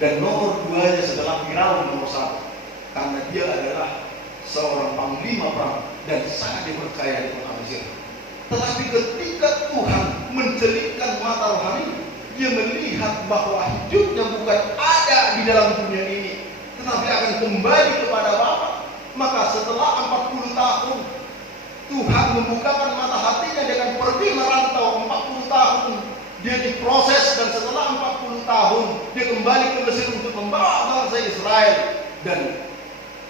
dan nomor 2-nya setelah Firaun nomor 1, karena dia adalah seorang panglima perang dan sangat dipercaya di kota Mesir. Tetapi ketika Tuhan mencelitkan mata rohani, dia melihat bahwa hidupnya bukan ada di dalam dunia ini, tetapi akan kembali kepada Bapa. Maka setelah 40 tahun, Tuhan membukakan mata hatinya dengan pergi merantau 40 tahun. Dia diproses dan setelah 40 tahun, dia kembali ke Mesir untuk membawa bangsa Israel. Dan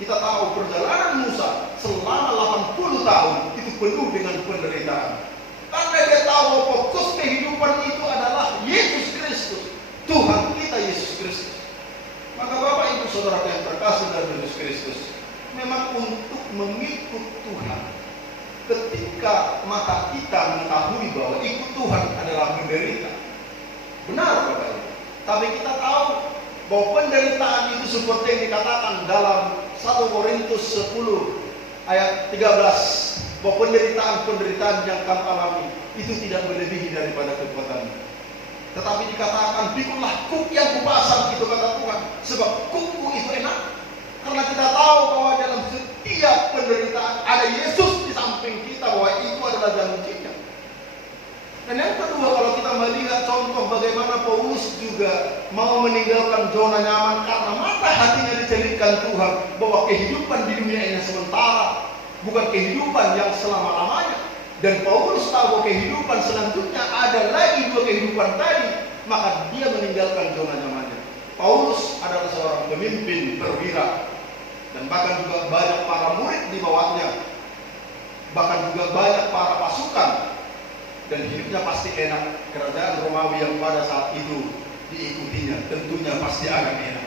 kita tahu perjalanan Musa selama 80 tahun itu penuh dengan penderitaan. Karena dia tahu fokus kehidupan itu adalah Yesus Kristus, Tuhan kita Yesus Kristus. Maka Bapak Ibu Saudara yang terkasih dalam Yesus Kristus, memang untuk mengikut Tuhan, ketika mata kita mengetahui bahwa ikut Tuhan adalah menderita. Benar Bapak Ibu. Tapi kita tahu bahwa penderitaan itu seperti yang dikatakan dalam 1 Korintus 10 ayat 13, bahwa penderitaan yang kamu alami itu tidak melebihi daripada kekuatan. Tetapi dikatakan, pikulah kuk yang kupasang, itu kata Tuhan, sebab kukku itu enak. Karena kita tahu bahwa dalam setiap penderitaan ada Yesus di samping kita, bahwa itu adalah janjinya. Dan yang kedua, kalau kita melihat contoh bagaimana Paulus juga mau meninggalkan zona nyaman karena mata hatinya dicelitkan Tuhan bahwa kehidupan di dunia ini sementara, bukan kehidupan yang selama-lamanya. Dan Paulus tahu bahwa kehidupan selanjutnya ada lagi 2 kehidupan tadi, maka dia meninggalkan zona nyamannya. Paulus adalah seorang pemimpin perwira, dan bahkan juga banyak para murid di bawahnya, bahkan juga banyak para pasukan, dan hidupnya pasti enak. Kerajaan Romawi yang pada saat itu diikutinya tentunya pasti akan enak.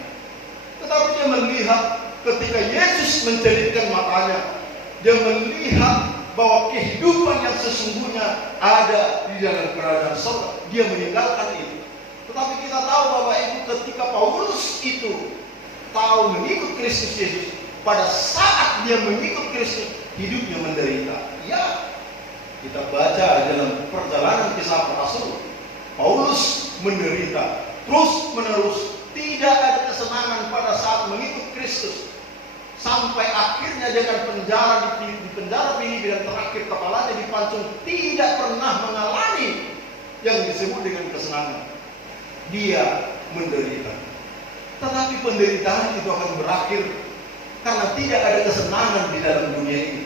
Tetapi dia melihat ketika Yesus mencelitkan matanya, dia melihat bahwa kehidupan yang sesungguhnya ada di dalam kerajaan surga. Dia meninggalkan itu. Tetapi kita tahu Bapak Ibu, ketika Paulus itu tahu mengikut Kristus Yesus, pada saat dia mengikut Kristus, hidupnya menderita. Ya, kita baca dalam perjalanan kisah para rasul, Paulus menderita terus menerus, tidak ada kesenangan pada saat mengikut Kristus. Sampai akhirnya dia akan di penjara Filipi dan terakhir kepalanya dipancung, tidak pernah mengalami yang disebut dengan kesenangan. Dia menderita. Tetapi penderitaan itu akan berakhir karena tidak ada kesenangan di dalam dunia ini.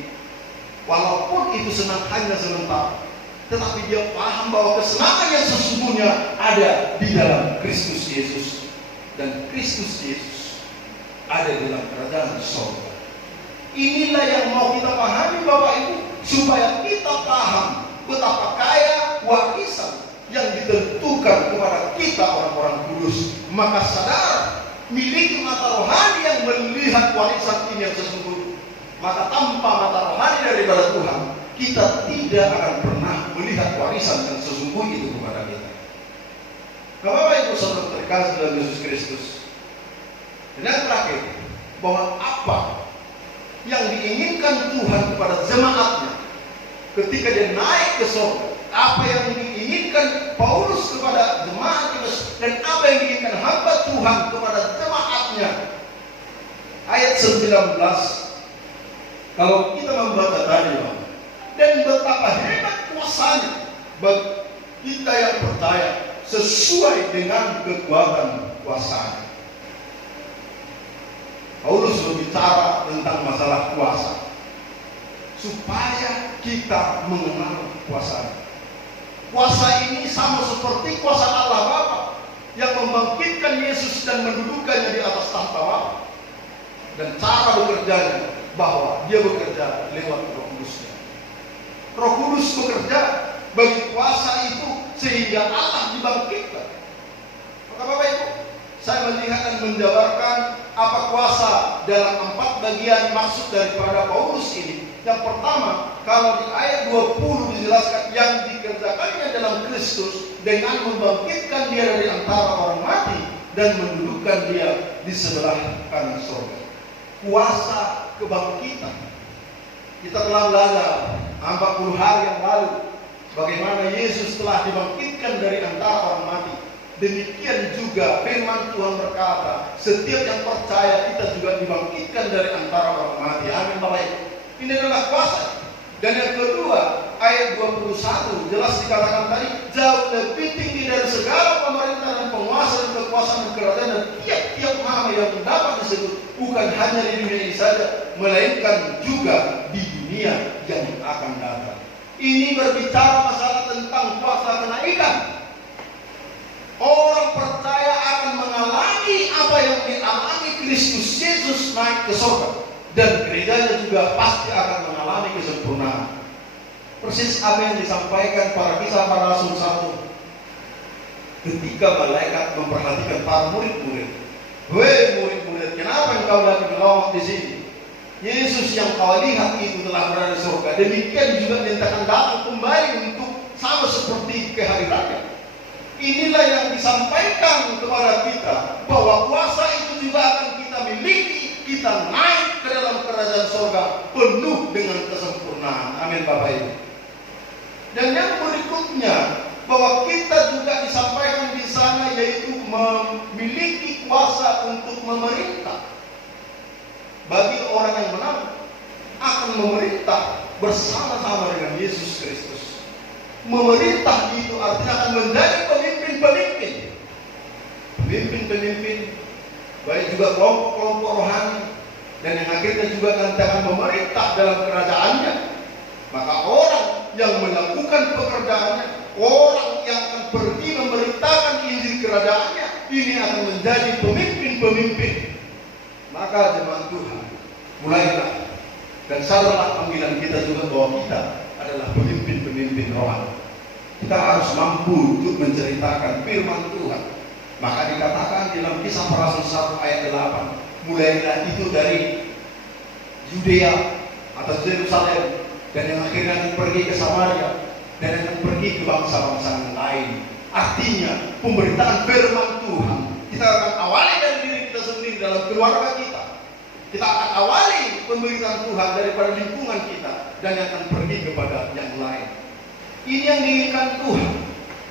Walaupun itu senang hanya sementara, tetapi dia paham bahwa kesenangan yang sesungguhnya ada di dalam Kristus Yesus. Dan Kristus Yesus ada dalam kerajaan surga. Inilah yang mau kita pahami Bapak Ibu, supaya kita paham betapa kaya warisan yang ditentukan kepada kita orang-orang kudus. Maka sadar, miliki mata rohani yang melihat warisan ini yang sesungguhnya. Maka tanpa mata rohani daripada Tuhan, kita tidak akan pernah melihat warisan yang sesungguhnya itu kepada kita. Bapak Ibu saudara terkasih dalam Yesus Kristus. Dan yang terakhir, bahwa apa yang diinginkan Tuhan kepada jemaatnya ketika dia naik ke surga, apa yang diinginkan Paulus kepada jemaat Efesus, dan apa yang diinginkan hamba Tuhan kepada jemaatnya. Ayat 19, kalau kita membaca tadi, dan betapa hebat kuasanya bagi kita yang percaya sesuai dengan kekuatan kuasanya. Paulus berbicara tentang masalah kuasa supaya kita mengenal kuasa. Kuasa ini sama seperti kuasa Allah Bapa yang membangkitkan Yesus dan mendudukkannya di atas tahta Bapa. Dan cara bekerjanya bahwa dia bekerja lewat Roh Kudusnya. Roh Kudus bekerja bagi kuasa itu sehingga Allah dibangkitkan. Maka Bapak Ibu, saya melihat dan menjabarkan apa kuasa dalam 4 bagian maksud daripada Paulus ini. Yang pertama, kalau di ayat 20 dijelaskan yang dikerjakannya dalam Kristus dengan membangkitkan dia dari antara orang mati dan mendudukkan dia di sebelah kanan surga. Kuasa kebangkitan. Kita telah belajar 40 hari yang lalu bagaimana Yesus telah dibangkitkan dari antara orang mati. Demikian juga firman Tuhan berkata, setiap yang percaya kita juga dibangkitkan dari antara orang mati. Amin Bapak Ibu. Ini adalah kuasa. Dan yang kedua, ayat 21 jelas dikatakan tadi, jauh lebih tinggi dari segala pemerintahan dan penguasa dan kekuasaan dan kerajaan dan tiap-tiap nama yang dapat disebut, bukan hanya di dunia ini saja, melainkan juga di dunia yang akan datang. Ini berbicara masalah tentang kuasa kenaikan. Orang percaya akan mengalami apa yang dialami Kristus Yesus naik ke surga, dan gerejanya juga pasti akan mengalami kesempurnaan. Persis apa yang disampaikan pada Kisah Para Rasul 1 ketika malaikat memperhatikan para murid-murid. Weh murid-murid, kenapa engkau lagi melawak di sini? Yesus yang kau lihat itu telah berada di surga. Demikian juga dinyatakan datang kembali untuk sama seperti kehadirannya. Inilah yang disampaikan kepada kita, bahwa kuasa itu juga akan kita miliki. Kita naik ke dalam kerajaan surga penuh dengan kesempurnaan. Amin Bapak Ibu. Dan yang berikutnya, bahwa kita juga disampaikan di sana, yaitu memiliki kuasa untuk memerintah. Bagi orang yang menang akan memerintah bersama-sama dengan Yesus Kristus. Memerintah itu artinya akan menjadi pemimpin-pemimpin. Pemimpin-pemimpin, baik juga kelompok-kelompok rohani, dan yang akhirnya juga akan memerintah dalam kerajaannya. Maka orang yang melakukan pekerjaannya, orang yang akan pergi memberitakan Injil kerajaannya, ini akan menjadi pemimpin-pemimpin. Maka jemaat Tuhan, mulailah dan sadarlah panggilan kita juga bahwa kita adalah pemimpin-pemimpin rohani. Kita harus mampu untuk menceritakan firman Tuhan. Maka dikatakan dalam Kisah Para Rasul 1 ayat 8, mulailah itu dari Yudea atau Yerusalem, dan yang akhirnya akan pergi ke Samaria, dan akan pergi ke bangsa-bangsa yang lain. Artinya pemberitaan firman Tuhan kita akan awali dari diri kita sendiri dalam keluarga kita. Kita akan awali pemberitaan Tuhan daripada lingkungan kita, dan yang akan pergi kepada yang lain. Ini yang diinginkan Tuhan.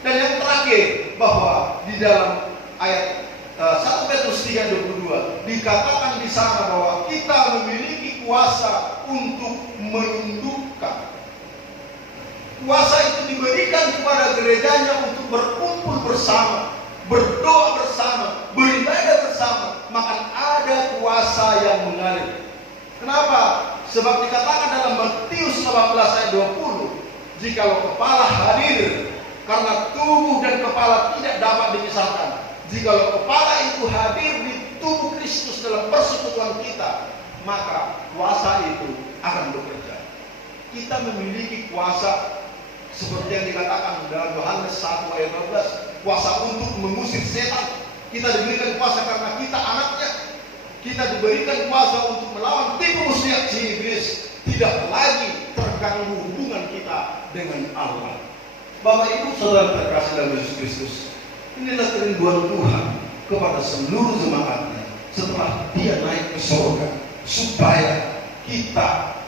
Dan yang terakhir, bahwa di dalam ayat 1 Petrus 3:22 dikatakan di sana bahwa kita memiliki kuasa untuk menundukkan. Kuasa itu diberikan kepada gerejanya untuk berkumpul bersama, berdoa bersama, beribadah bersama. Maka ada kuasa yang mengalir. Kenapa? Sebab dikatakan dalam Matius 18 ayat 20, jikalau kepala hadir, karena tubuh dan kepala tidak dapat dipisahkan. Jikalau kepala itu hadir di tubuh Kristus dalam persekutuan kita, maka kuasa itu akan bekerja. Kita memiliki kuasa seperti yang dikatakan dalam Yohanes 1 ayat 12, kuasa untuk mengusir setan. Kita diberikan kuasa karena kita anaknya. Kita diberikan kuasa untuk melawan tipu muslihat si iblis. Tidak lagi terganggu hubungan kita dengan Allah. Bapak Ibu Saudara terkasih dalam Yesus Kristus, inilah kerinduan Tuhan kepada seluruh jemaatnya setelah Dia naik ke surga, supaya kita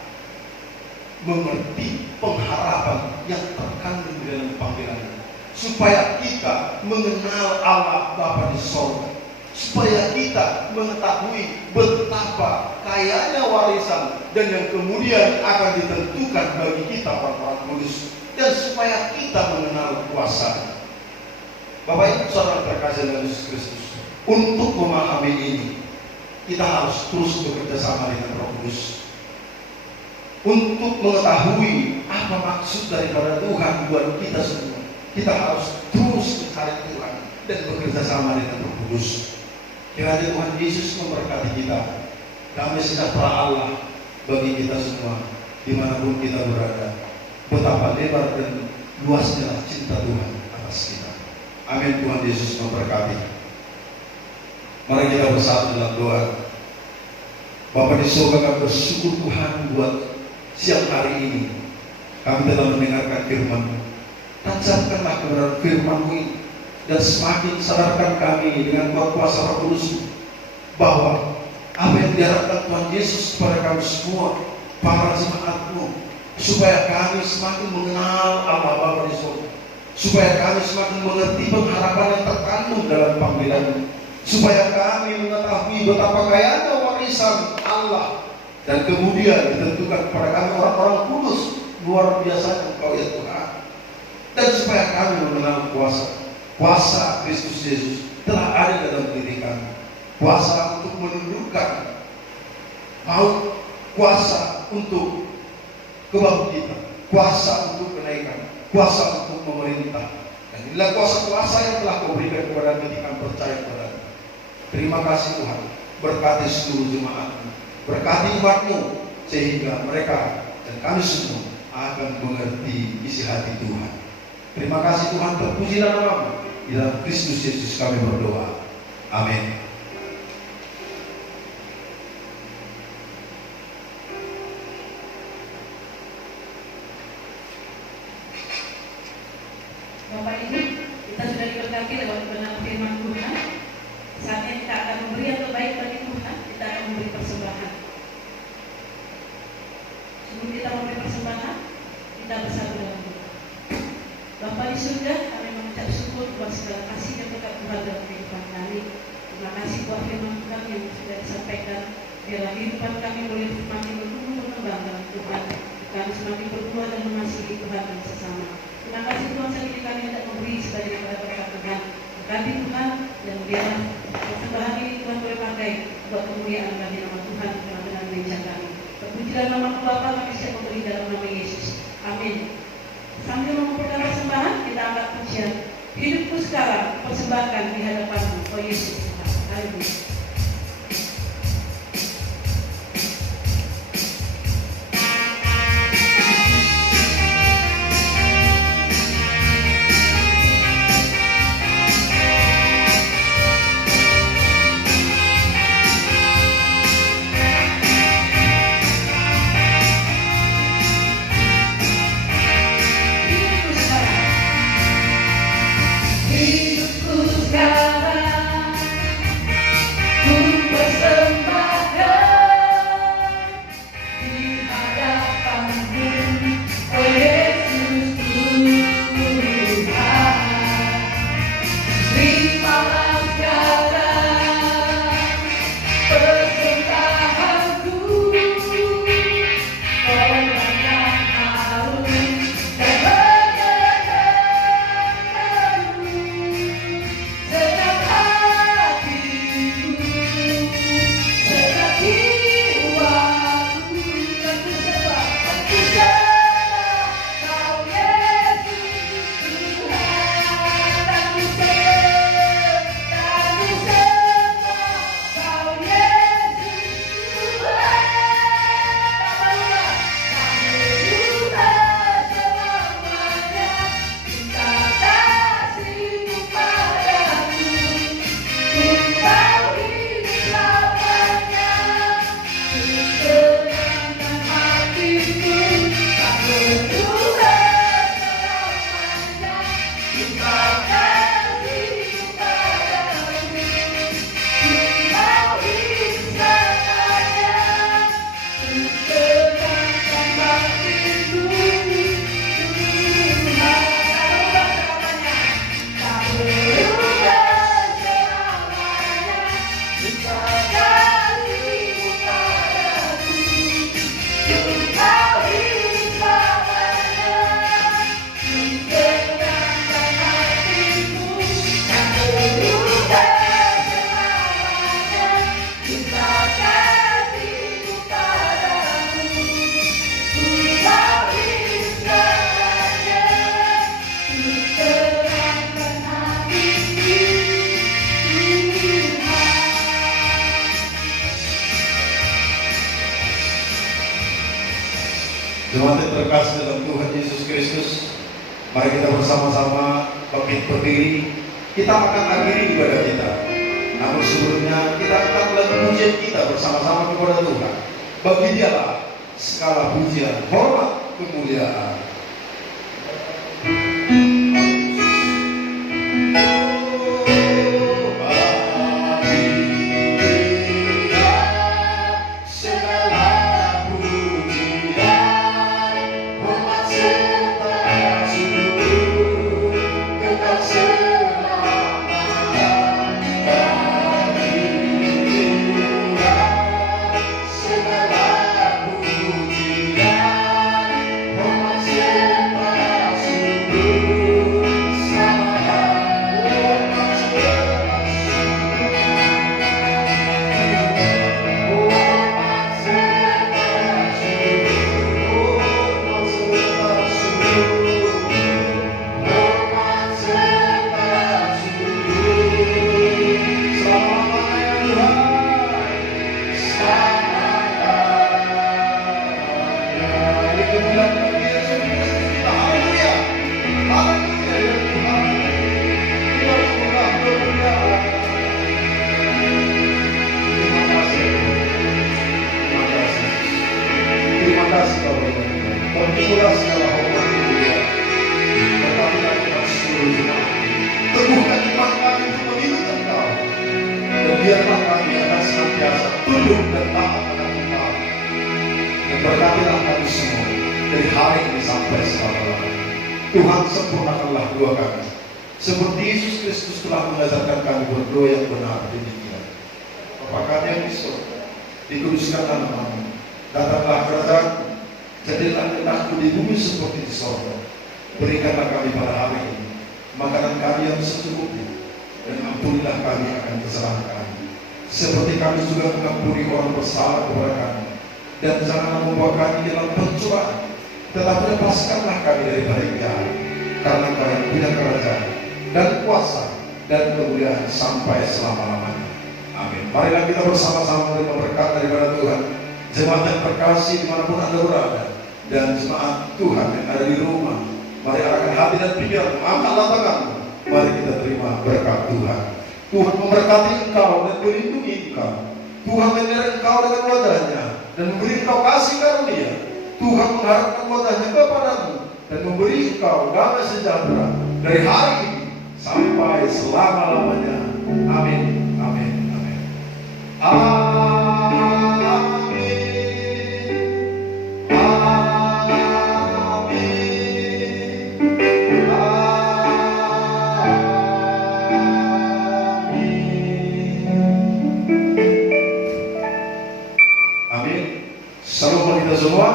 mengerti pengharapan yang terkandung di dalam panggilan, supaya kita mengenal Allah Bapa di surga, supaya kita mengetahui betapa kayanya warisan dan yang kemudian akan ditentukan bagi kita orang-orang kudus, dan supaya kita mengenal kuasa. Bapak Ibu Saudara terkasih dalam Yesus Kristus, untuk memahami ini kita harus terus bekerja sama dengan Roh Kudus. Untuk mengetahui apa maksud daripada Tuhan buat kita semua, kita harus terus mencari Tuhan dan bekerja sama dengan Roh Kudus. Kiranya Tuhan Yesus memberkati kita. Damai sejahtera Allah bagi kita semua dimanapun kita berada. Betapa lebar dan luasnya cinta Tuhan atas kita. Amin. Tuhan Yesus memberkati. Mari kita bersatu dalam doa. Bapa di surga, kami bersyukur Tuhan buat siang hari ini. Kami telah mendengarkan firman-Mu. Tancapkanlah kebenaran firman-Mu ini, dan semakin sadarkan kami dengan kuasa Roh Kudus bahwa apa yang diharapkan Tuhan Yesus kepada kami semua, para jemaat-Mu, supaya kami semakin mengenal Allah Bapa di surga, supaya kami semakin mengerti pengharapan yang terkandung dalam panggilan-Mu, supaya kami mengetahui betapa kayanya warisan Allah, dan kemudian ditentukan kepada kami orang-orang kudus luar biasa Engkau ya Tuhan, dan supaya kami mengenal kuasa Kristus Yesus telah ada dalam diri kami, kuasa untuk menundukkan maut, kuasa untuk kebangkitan, kuasa untuk kenaikan, kuasa untuk memerintah. Dan inilah kuasa-kuasa yang telah Kau berikan kepada kami yang percaya kepada. Terima kasih Tuhan, berkati seluruh jemaat-Mu, berkati umat-Mu, sehingga mereka dan kami semua akan mengerti isi hati Tuhan. Terima kasih Tuhan, terpujilah nama-Mu. Di dalam Kristus Yesus kami berdoa. Amin. Bapak Ibu, kita sudah diberkati lewat kebenaran firman Tuhan. Saatnya kita akan memberi yang terbaik bagi Tuhan. Kita akan memberi persembahan. Sebelum kita memberi persembahan, kita bersatu dalam doa. Bapa di surga, kami mengucap syukur buat segala kasih dan berkat Tuhan dalam kehidupan kami. Terima kasih buat firman Tuhan yang sudah disampaikan. Biarlah kehidupan kami boleh semakin bertumbuh berkembang dalam Tuhan. Kami semakin berbuah dan mengasihi Tuhan dan sesama. Terima kasih Tuhan, sekali kami hendak memberi sebagai daripada berkat Tuhan. Berkati Tuhan, dan biarlah persembahan ini Tuhan boleh pakai buat kemuliaan bagi nama Tuhan dalam gereja kami. Terpujilah nama Bapa, kami siap memberi dalam nama Yesus. Amin. Sambil mengumpulkan persembahan, kita angkat pujian. Hidupku sekarang persembahkan di hadapan-Mu, oh Yesus. Haleluya. Hidupku sekarang Jemaat yang terkasih dalam Tuhan Yesus Kristus, mari kita bersama-sama berdiri. Kita akan akhiri ibadah kita. Namun sebelumnya kita akan melakukan pujian kita bersama-sama kepada Tuhan. Bagi Dialah segala pujian, hormat, kemuliaan. Biarlah kami akan senantiasa tunduk dan taat akan Engkau. Dan berkatilah kami semua dari hari ini sampai selama-lamanya. Tuhan, sempurnakanlah doa kami, seperti Yesus Kristus telah mengajarkan kami berdoa yang benar demikian. Bapa kami yang di surga, dikuduskanlah nama-Mu, datanglah kerajaan-Mu, jadilah kehendak-Mu di bumi seperti di surga. Berikanlah kami pada hari ini makanan kami yang secukupnya, dan ampunilah kami akan kesalahan kami, seperti kami juga mengampuni orang bersalah kepada kami. Dan janganlah membawa kami dalam pencobaan, tetapi lepaskanlah kami dari jahat. Karena Engkau yang punya kerajaan dan kuasa dan kemuliaan sampai selama-lamanya. Amin. Marilah kita bersama-sama menerima berkat daripada Tuhan. Jemaat yang terkasih dimanapun Anda berada, dan jemaat Tuhan yang ada di rumah, mari arahkan hati dan pikiran, angkatlah tanganmu. Mari kita terima berkat Tuhan. Tuhan memberkati engkau dan melindungi engkau. Tuhan menyertai engkau dengan wajahnya dan memberi engkau kasih karunia. Tuhan mengharapkan wajahnya kepadamu dan memberi engkau damai sejahtera dari hari ini sampai selama-lamanya. Amin. Amin. Amin. Amin. Salam buat kita semua.